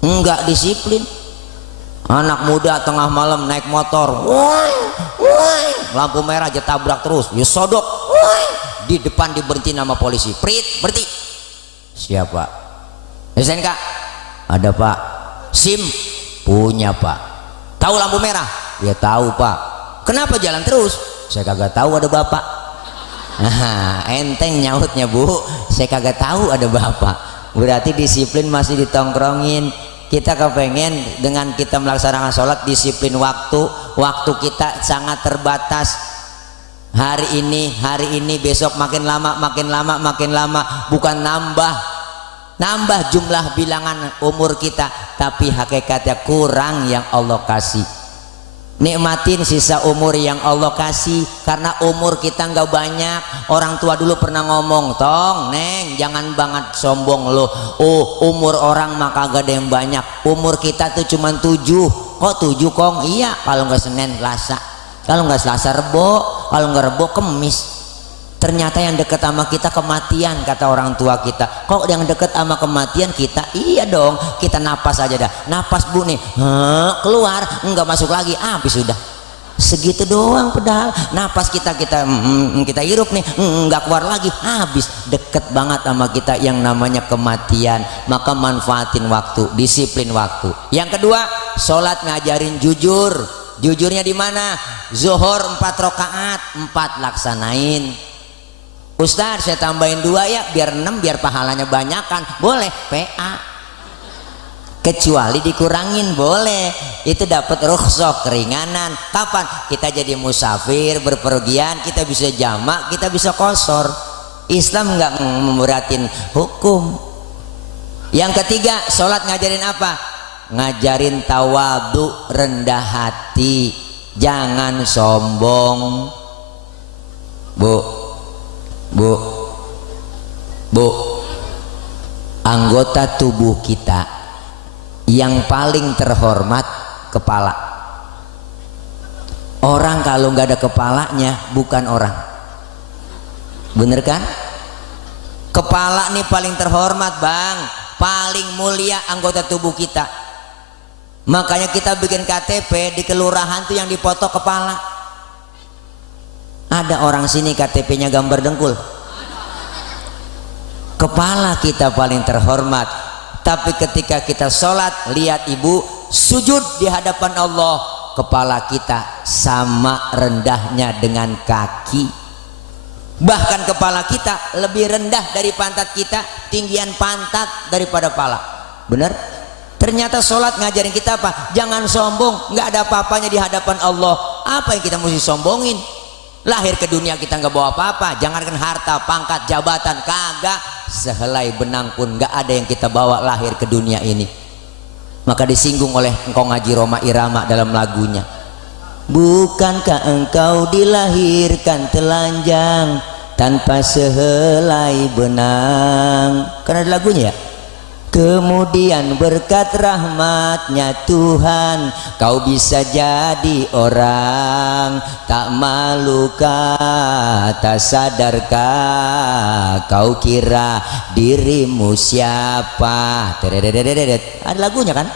Enggak disiplin. Anak muda tengah malam naik motor, woi, woi, lampu merah aja tabrak terus, ya sodok, woi, di depan diberhenti nama polisi, prit, berhenti. Siapa? SNK? Ada Pak. SIM? Punya Pak. Tahu lampu merah? Ya tahu Pak. Kenapa jalan terus? Saya kagak tahu ada bapak. Nah, enteng nyautnya Bu, saya kagak tahu ada bapak. Berarti disiplin masih ditongkrongin. Kita kepengen dengan kita melaksanakan sholat disiplin waktu. Waktu kita sangat terbatas. Hari ini, besok makin lama, bukan nambah jumlah bilangan umur kita, tapi hakikatnya kurang yang Allah kasih. Nikmatin sisa umur yang Allah kasih, karena umur kita nggak banyak. Orang tua dulu pernah ngomong, tong neng jangan banget sombong lo, umur orang maka gak ada yang banyak, umur kita tuh cuma 7. Kok 7 Kong? Iya, kalau nggak Senin Selasa, kalau nggak Selasa Rebo, kalau nggak Rebo Kemis. Ternyata yang dekat sama kita kematian, kata orang tua kita. Kok yang dekat sama kematian kita? Iya dong, kita napas aja dah, napas Bu nih, keluar nggak masuk lagi, habis sudah. Segitu doang pedal napas kita hirup nih, nggak keluar lagi, habis. Deket banget sama kita yang namanya kematian. Maka manfaatin waktu, disiplin waktu. Yang kedua, sholat ngajarin jujur. Jujurnya di mana? Zuhur 4 rakaat, 4 laksanain. Ustaz, saya tambahin 2 ya, biar 6, biar pahalanya banyakan. Boleh, PA. Kecuali dikurangin, boleh. Itu dapat rukhsah, keringanan. Kapan? Kita jadi musafir, berpergian, kita bisa jamak, kita bisa qashar. Islam nggak memberatin hukum. Yang ketiga, sholat ngajarin apa? Ngajarin tawadhu, rendah hati. Jangan sombong. Bu, anggota tubuh kita yang paling terhormat kepala. Orang kalau nggak ada kepalanya bukan orang, bener kan? Kepala nih paling terhormat Bang, paling mulia anggota tubuh kita. Makanya kita bikin KTP di kelurahan tuh yang dipoto kepala. Ada orang sini KTP-nya gambar dengkul. Kepala kita paling terhormat. Tapi ketika kita sholat, lihat Ibu, sujud di hadapan Allah, kepala kita sama rendahnya dengan kaki. Bahkan kepala kita lebih rendah dari pantat kita, tinggian pantat daripada pala. Bener? Ternyata sholat ngajarin kita apa? Jangan sombong, nggak ada apa-apanya di hadapan Allah. Apa yang kita mesti sombongin? Lahir ke dunia kita nggak bawa apa-apa, jangankan harta, pangkat, jabatan, kagak sehelai benang pun nggak ada yang kita bawa lahir ke dunia ini. Maka disinggung oleh engkau ngaji Roma Irama dalam lagunya, bukankah engkau dilahirkan telanjang tanpa sehelai benang? Karena ada lagunya ya. Kemudian berkat rahmatnya Tuhan kau bisa jadi orang, tak malukah, tak sadarkah kau kira dirimu siapa? Ada lagunya kan?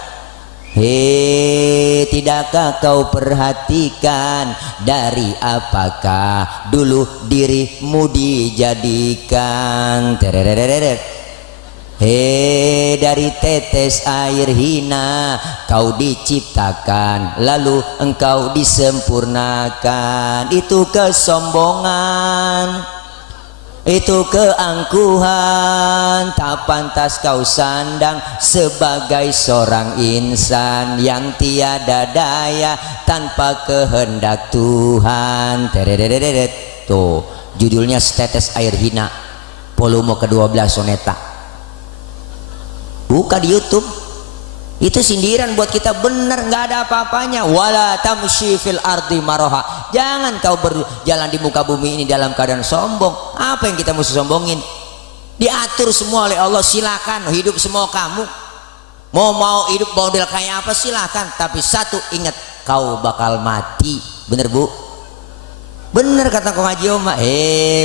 Hei, tidakkah kau perhatikan dari apakah dulu dirimu dijadikan? Hei, dari tetes air hina kau diciptakan, lalu engkau disempurnakan. Itu kesombongan, itu keangkuhan, tak apa pantas kau sandang sebagai seorang insan yang tiada daya tanpa kehendak Tuhan. Tererereret. Tuh judulnya Setetes Air Hina volume ke-12 soneta. Buka di YouTube. Itu sindiran buat kita, bener, nggak ada apa-apanya. Wala tamshi fil ardi maroha, jangan kau berjalan di muka bumi ini dalam keadaan sombong. Apa yang kita mesti sombongin? Diatur semua oleh Allah, silakan hidup semua kamu. Mau hidup model kayak apa silakan, tapi satu ingat, kau bakal mati. Bener bu? Bener kata Kong Haji Oma.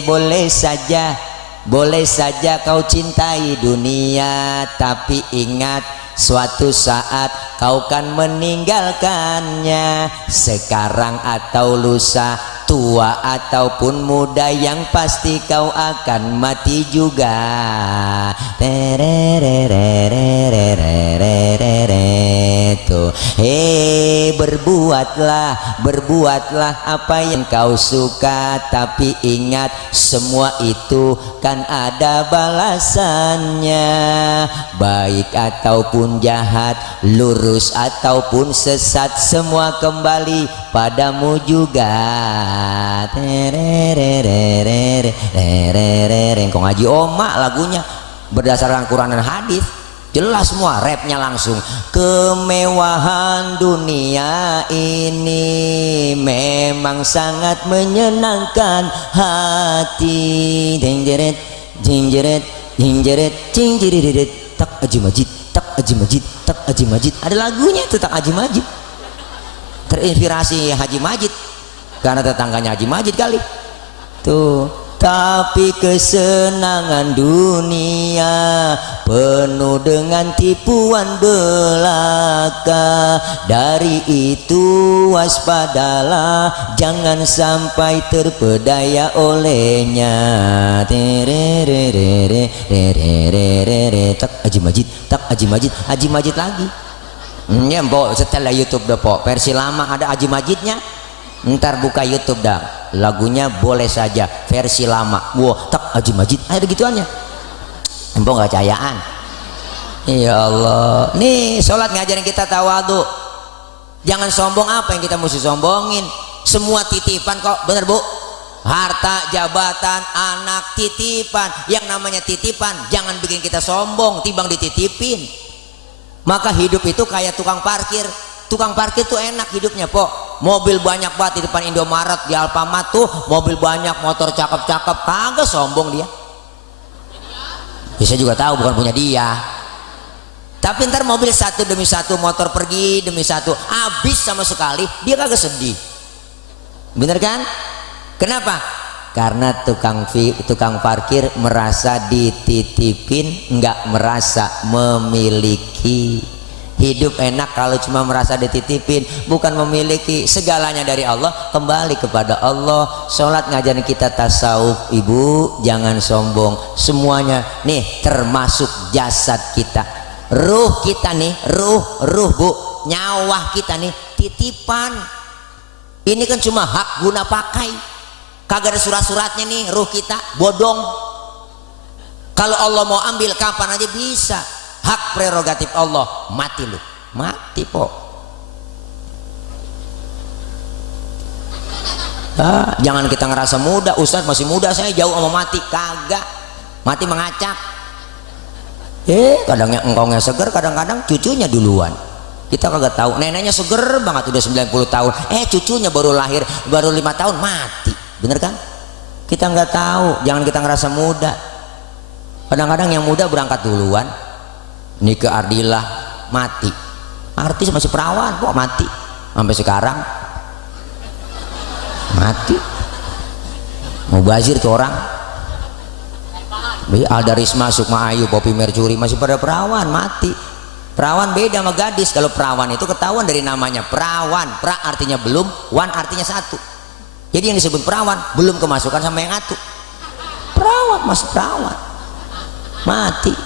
Boleh saja kau cintai dunia, tapi ingat suatu saat kau kan meninggalkannya. Sekarang atau lusa, tua ataupun muda, yang pasti kau akan mati juga. Tuh, berbuatlah apa yang kau suka, tapi ingat semua itu kan ada balasannya. Baik ataupun jahat, lurus ataupun sesat, semua kembali padamu juga. Kong Haji Oma lagunya berdasarkan Quran dan hadis, jelas semua, rapnya langsung. Kemewahan dunia ini memang sangat menyenangkan hati. Jinjeret jinjeret jinjeret jinjeret, tak Haji Majid, tak Haji Majid, tak Haji Majid. Ada lagunya itu, tak Haji Majid. Terinspirasi Haji Majid karena tetangganya Haji Majid kali. Tuh, tapi kesenangan dunia penuh dengan tipuan belaka. Dari itu waspadalah, jangan sampai terpedaya olehnya. Tak Haji Majid, tak Haji Majid, Haji Majid lagi. Ya mbok, setelah YouTube dah pok, versi lama ada Haji Majidnya. Ntar buka YouTube dah, lagunya boleh saja versi lama. Wah, tak Haji Majid, ada gituannya. Mbok nggak cayaan. Ya Allah, nih sholat ngajarin kita tawadhu. Jangan sombong. Apa yang kita mesti sombongin? Semua titipan kok, bener bu? Harta, jabatan, anak, titipan. Yang namanya titipan jangan bikin kita sombong, timbang dititipin. Maka hidup itu kayak tukang parkir. Tukang parkir tuh enak hidupnya pok. Mobil banyak banget di depan Indomaret, di Alfamart tuh mobil banyak, motor cakep-cakep, kagak sombong dia. Bisa juga tahu bukan punya dia. Tapi ntar mobil satu demi satu, motor pergi demi satu, habis sama sekali, dia kagak sedih. Bener kan? Kenapa? Karena tukang parkir merasa dititipin, nggak merasa memiliki. Hidup enak kalau cuma merasa dititipin, bukan memiliki. Segalanya dari Allah, kembali kepada Allah. Sholat ngajarin kita tasawuf, ibu jangan sombong. Semuanya nih, termasuk jasad kita, ruh kita nih, ruh bu, nyawa kita nih titipan. Ini kan cuma hak guna pakai, kagak ada surat-suratnya nih. Ruh kita bodong, kalau Allah mau ambil kapan aja bisa. Hak prerogatif Allah. Mati lu, mati po. Jangan kita ngerasa muda, Ustadz masih muda saya, jauh sama mati. Kagak, mati mengacak. Kadangnya engkongnya seger, kadang-kadang cucunya duluan. Kita kagak tahu, neneknya seger banget udah 90 tahun, cucunya baru lahir, baru 5 tahun mati. Bener kan? Kita nggak tahu. Jangan kita ngerasa muda. Kadang-kadang yang muda berangkat duluan. Nike Ardillah mati, artis masih perawan kok mati, sampai sekarang mati. Mubazir tuh orang, Alda Risma, Sukma Ayu, Poppy Mercury masih pada perawan mati. Perawan beda sama gadis. Kalau perawan itu ketahuan dari namanya, perawan. Pra artinya belum, wan artinya satu. Jadi yang disebut perawan belum kemasukan sama yang atu. Perawan masih perawan mati.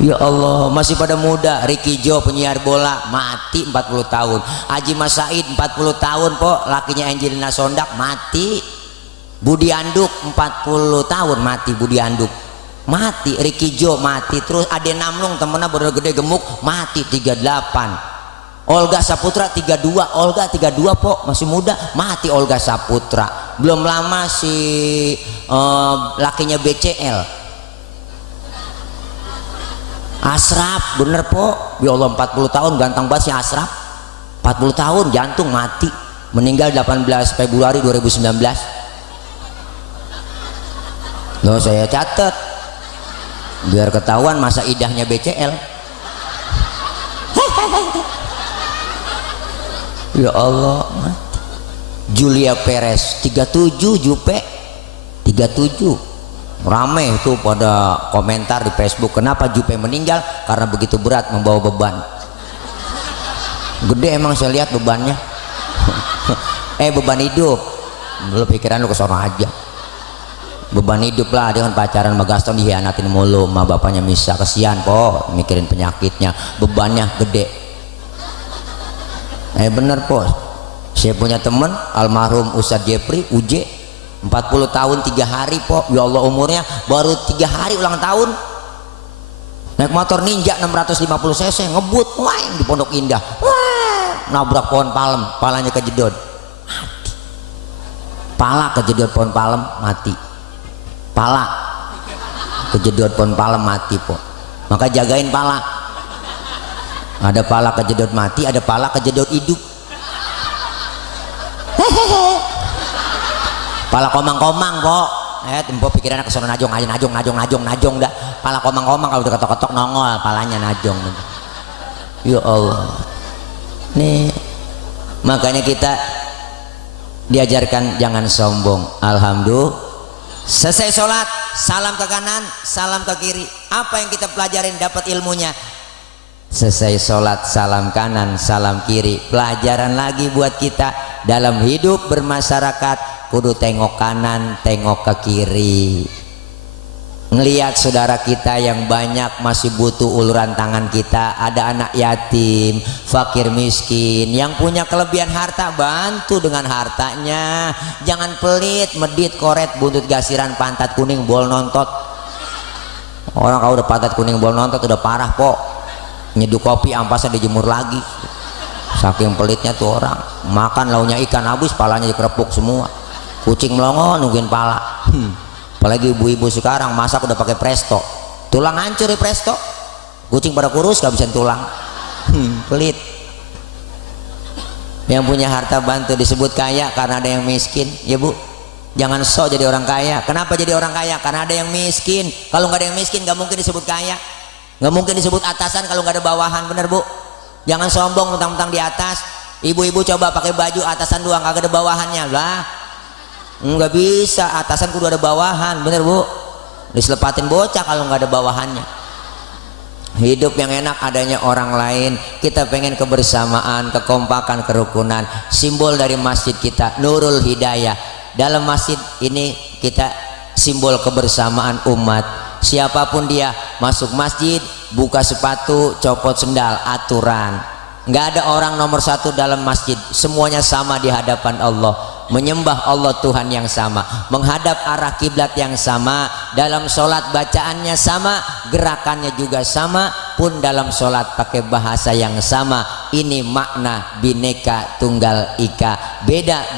Ya Allah, masih pada muda. Ricky Jo penyiar bola mati 40 tahun. Haji Mas Said 40 tahun po, lakinya Angelina Sondak mati. Budi Anduk 40 tahun mati. Budi Anduk mati. Ricky Jo mati. Terus Ade Namlung temennya baru gede gemuk mati 38. Olga Saputra 32. Olga 32 po masih muda mati Olga Saputra. Belum lama si lakinya BCL Asraf, bener po, ya Allah 40 tahun ganteng banget si Asraf. 40 tahun jantung mati, meninggal 18 Februari 2019. Loh saya catat biar ketahuan masa idahnya BCL. Ya Allah mati. Julia Perez 37 Jupe 37. Rame itu pada komentar di Facebook, kenapa Jupe meninggal? Karena begitu berat membawa beban. Gede emang saya lihat bebannya. Beban hidup. Lu pikiran lu kesono aja. Beban hidup lah, dia kan pacaran sama Gaston dihianatin mulu sama bapaknya Misa, kesian po mikirin penyakitnya, bebannya gede. Bener po, saya punya temen almarhum Ustadz Jepri UJ 40 tahun 3 hari po, ya Allah umurnya baru 3 hari ulang tahun. Naik motor Ninja 650 cc ngebut waing di Pondok Indah, wah, nabrak pohon palem, palanya kejedot mati. Pala kejedot pohon palem mati, pala kejedot pohon palem mati po. Maka jagain pala, ada pala kejedot mati, ada pala kejedot hidup. Pala komang-komang po, tempo pikirannya kesono najong dah. Pala komang-komang kalau udah ketok-ketok nongol, palanya najong. Ya Allah. Nih makanya kita diajarkan jangan sombong. Alhamdulillah. Selesai sholat, salam ke kanan, salam ke kiri. Apa yang kita pelajarin dapat ilmunya? Selesai sholat, salam kanan, salam kiri. Pelajaran lagi buat kita dalam hidup bermasyarakat. Kudu tengok kanan, tengok ke kiri. Ngelihat saudara kita yang banyak masih butuh uluran tangan kita. Ada anak yatim, fakir miskin, yang punya kelebihan harta, bantu dengan hartanya. Jangan pelit, medit, koret, buntut gasiran, pantat kuning, bol nontot. Orang kalau udah pantat kuning, bol nontot udah parah po. Nyeduh kopi ampasnya dijemur lagi. Saking pelitnya tuh orang. Makan launya ikan habis, palanya dikerepuk semua. Kucing melongo nungguin pala. Apalagi ibu-ibu sekarang masak udah pakai presto, tulang hancur di presto. Kucing pada kurus gak bisa tulang. Pelit. Yang punya harta bantu. Disebut kaya karena ada yang miskin ya bu. Jangan sok jadi orang kaya. Kenapa jadi orang kaya? Karena ada yang miskin. Kalau nggak ada yang miskin gak mungkin disebut kaya, nggak mungkin disebut atasan kalau nggak ada bawahan. Bener bu. Jangan sombong mentang-mentang di atas. Ibu-ibu coba pakai baju atasan doang kagak ada bawahannya lah. Nggak bisa, atasan kudu ada bawahan, bener bu. Diselepatin bocah kalau nggak ada bawahannya. Hidup yang enak adanya orang lain. Kita pengen kebersamaan, kekompakan, kerukunan. Simbol dari masjid kita Nurul Hidayah. Dalam masjid ini kita simbol kebersamaan umat. Siapapun dia masuk masjid, buka sepatu, copot sendal, aturan. Nggak ada orang nomor satu dalam masjid. Semuanya sama di hadapan Allah. Menyembah Allah Tuhan yang sama, menghadap arah kiblat yang sama, dalam sholat bacaannya sama, gerakannya juga sama, pun dalam sholat pakai bahasa yang sama. Ini makna Bhinneka Tunggal Ika. Beda,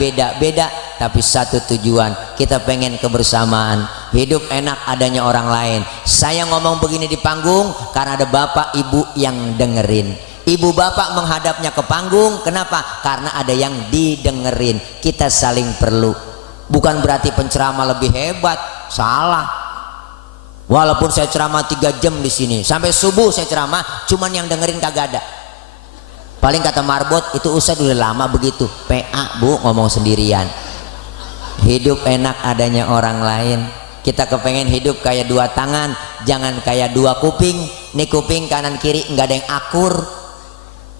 tapi satu tujuan. Kita pengen kebersamaan. Hidup enak adanya orang lain. Saya ngomong begini di panggung karena ada bapak ibu yang dengerin. Ibu bapak menghadapnya ke panggung. Kenapa? Karena ada yang didengerin. Kita saling perlu. Bukan berarti penceramah lebih hebat. Salah. Walaupun saya ceramah 3 jam di sini, sampai subuh saya ceramah, cuman yang dengerin kagak ada. Paling kata Marbot, itu Ustadz udah lama begitu. PA bu, ngomong sendirian. Hidup enak adanya orang lain. Kita kepengen hidup kayak 2 tangan, jangan kayak 2 kuping. Nih kuping kanan kiri nggak ada yang akur.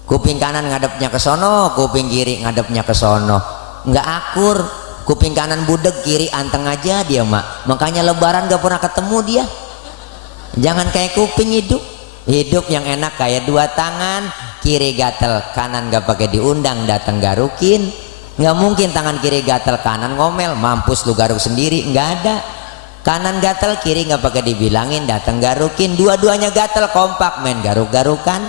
Kuping kanan ngadepnya ke sono, kuping kiri ngadepnya ke sono, nggak akur. Kuping kanan budek, kiri anteng aja dia mak. Makanya lebaran gak pernah ketemu dia. Jangan kayak kuping hidup. Hidup yang enak kayak 2 tangan, kiri gatel, kanan gak pakai diundang, datang garukin. Nggak mungkin tangan kiri gatel, kanan ngomel, mampus lu garuk sendiri, nggak ada. Kanan gatel, kiri nggak pakai dibilangin, datang garukin, dua-duanya gatel, kompak main garuk-garukan.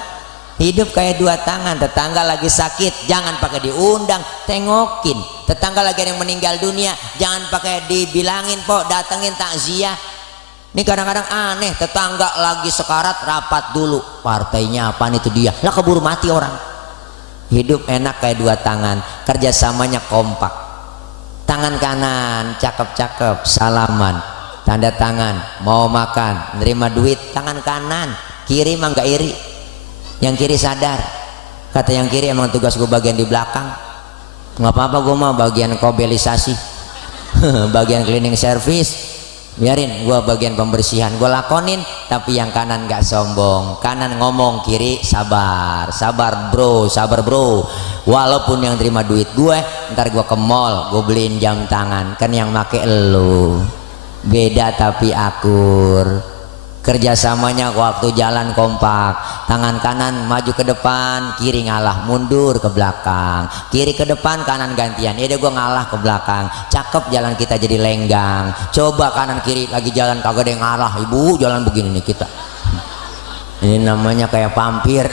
Hidup kayak dua tangan. Tetangga lagi sakit, jangan pakai diundang, tengokin. Tetangga lagi ada yang meninggal dunia, jangan pakai dibilangin, pok datengin takziah. Ini kadang-kadang aneh, tetangga lagi sekarat, rapat dulu, partainya apaan itu dia, lah keburu mati orang. Hidup enak kayak dua tangan, kerjasamanya kompak. Tangan kanan cakep-cakep, salaman, tanda tangan, mau makan, nerima duit, tangan kanan. Kiri mah nggak iri, yang kiri sadar, kata yang kiri emang tugas gue bagian di belakang, nggak apa-apa, gue mah bagian kobelisasi bagian cleaning service, biarin gua bagian pembersihan, gua lakonin. Tapi yang kanan gak sombong, kanan ngomong, kiri sabar, sabar bro, sabar bro. Walaupun yang terima duit gue, ntar gua ke mall, gue beliin jam tangan, kan yang make elu. Beda tapi akur. Kerjasamanya waktu jalan kompak, tangan kanan maju ke depan, kiri ngalah mundur ke belakang, kiri ke depan, kanan gantian. Ya deh gue ngalah ke belakang, cakep jalan kita jadi lenggang. Coba kanan kiri lagi jalan kagak ada yang ngalah, ibu jalan begini nih kita. Ini namanya kayak vampir.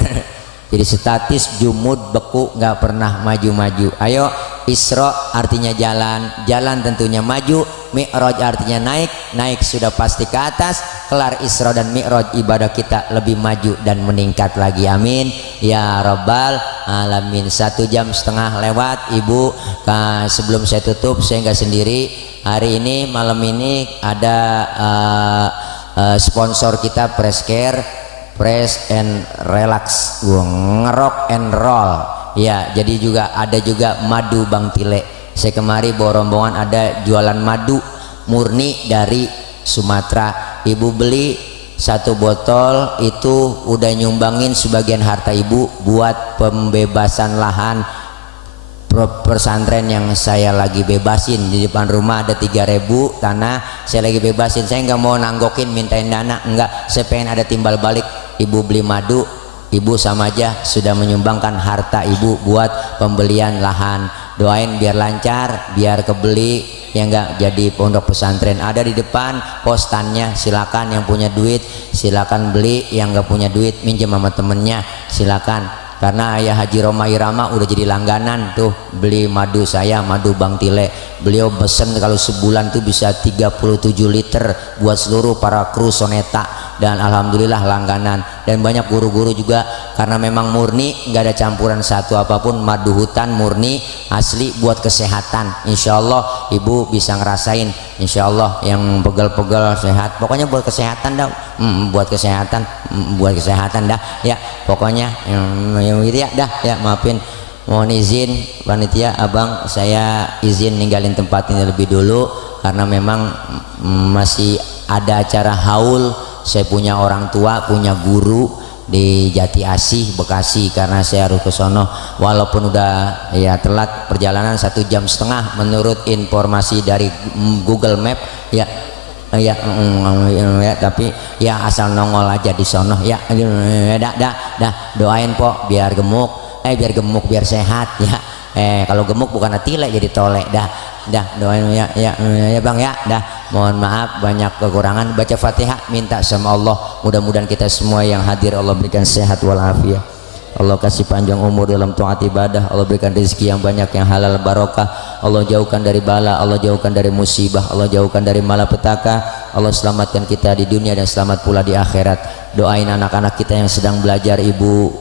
Jadi statis, jumud, beku, nggak pernah maju-maju. Ayo, Isra artinya jalan, jalan tentunya maju. Mi'raj artinya naik, naik sudah pasti ke atas. Kelar Isra dan Mi'raj, ibadah kita lebih maju dan meningkat lagi. Amin ya rabbal alamin. 1,5 jam lewat, ibu. Sebelum saya tutup, saya nggak sendiri. Hari ini, malam ini ada sponsor kita, Presscare, Press and Relax, ngerok and roll. Ya, jadi juga ada juga madu Bang Tile. Saya kemari bawa rombongan, ada jualan madu murni dari Sumatera. Ibu beli 1 botol itu udah nyumbangin sebagian harta ibu buat pembebasan lahan pesantren yang saya lagi bebasin. Di depan rumah ada 3.000 tanah, saya lagi bebasin. Saya nggak mau nanggokin mintain dana, enggak, saya pengen ada timbal balik. Ibu beli madu, ibu sama aja sudah menyumbangkan harta ibu buat pembelian lahan. Doain biar lancar, biar kebeli, ya enggak, jadi pondok pesantren. Ada di depan postannya, silakan yang punya duit silakan beli, yang nggak punya duit minjem sama temennya silakan. Karena ayah Haji Roma Irama udah jadi langganan tuh beli madu saya, madu Bang Tile. Beliau pesen kalau sebulan tuh bisa 37 liter buat seluruh para kru Soneta, dan alhamdulillah langganan. Dan banyak guru-guru juga, karena memang murni, nggak ada campuran satu apapun, madu hutan murni asli buat kesehatan. Insya Allah ibu bisa ngerasain, insya Allah yang pegel-pegel sehat, pokoknya buat kesehatan dah. Buat kesehatan, buat kesehatan dah ya, pokoknya yang gitu ya dah ya. Maafin, mohon izin panitia, abang saya izin ninggalin tempat ini lebih dulu karena memang masih ada acara haul. Saya punya orang tua, punya guru di Jati Asih Bekasi, karena saya harus ke sono walaupun udah ya telat perjalanan 1,5 jam menurut informasi dari Google Map ya. Ya, tapi ya asal nongol aja di sono ya. Dah doain pok biar gemuk, biar sehat ya. Kalau gemuk bukan Tile jadi tolek. Dah doain ya bang ya. Dah, mohon maaf banyak kekurangan. Baca Fatihah, minta sama Allah mudah-mudahan kita semua yang hadir Allah berikan sehat walafiat, Allah kasih panjang umur dalam taat ibadah, Allah berikan rezeki yang banyak yang halal barokah, Allah jauhkan dari bala, Allah jauhkan dari musibah, Allah jauhkan dari malapetaka, Allah selamatkan kita di dunia dan selamat pula di akhirat. Doain anak-anak kita yang sedang belajar ibu,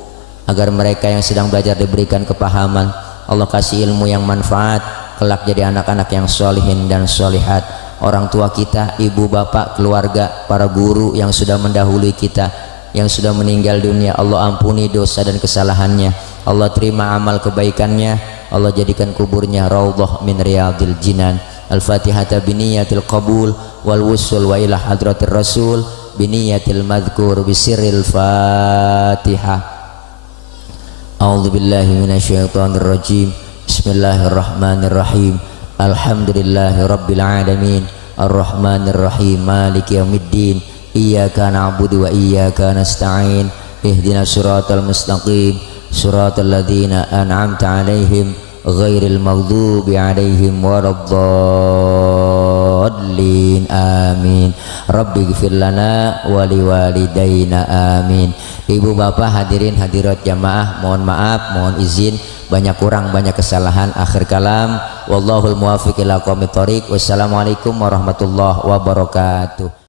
agar mereka yang sedang belajar diberikan kepahaman, Allah kasih ilmu yang manfaat, kelak jadi anak-anak yang solihin dan solihat. Orang tua kita, ibu bapak, keluarga, para guru yang sudah mendahului kita, yang sudah meninggal dunia, Allah ampuni dosa dan kesalahannya, Allah terima amal kebaikannya, Allah jadikan kuburnya raudhah min riyadil jinan. Al-Fatihata biniyatil qabul wal wusul wa ila hadratir rasul biniyatil madhkur bisirril Fatihah. A'udzu billahi minasyaitonir rajim. Bismillahirrahmanirrahim. Alhamdulillahi rabbil alamin, arrahmanir rahim, maliki yaumiddin. Iyyaka na'budu wa iyyaka nasta'in. Ihdinas siratal mustaqim, siratal ladzina an'amta 'alaihim ghairil maghdubi 'alaihim waladdallin. الضالين آمين رب اغفر لنا ولوالدينا آمين. Ibu bapak hadirin hadirat jamaah, mohon maaf, mohon izin banyak kurang banyak kesalahan. Akhir kalam, wallahul muwaffiq ila aqwamit thoriq. Wassalamualaikum warahmatullahi wabarakatuh.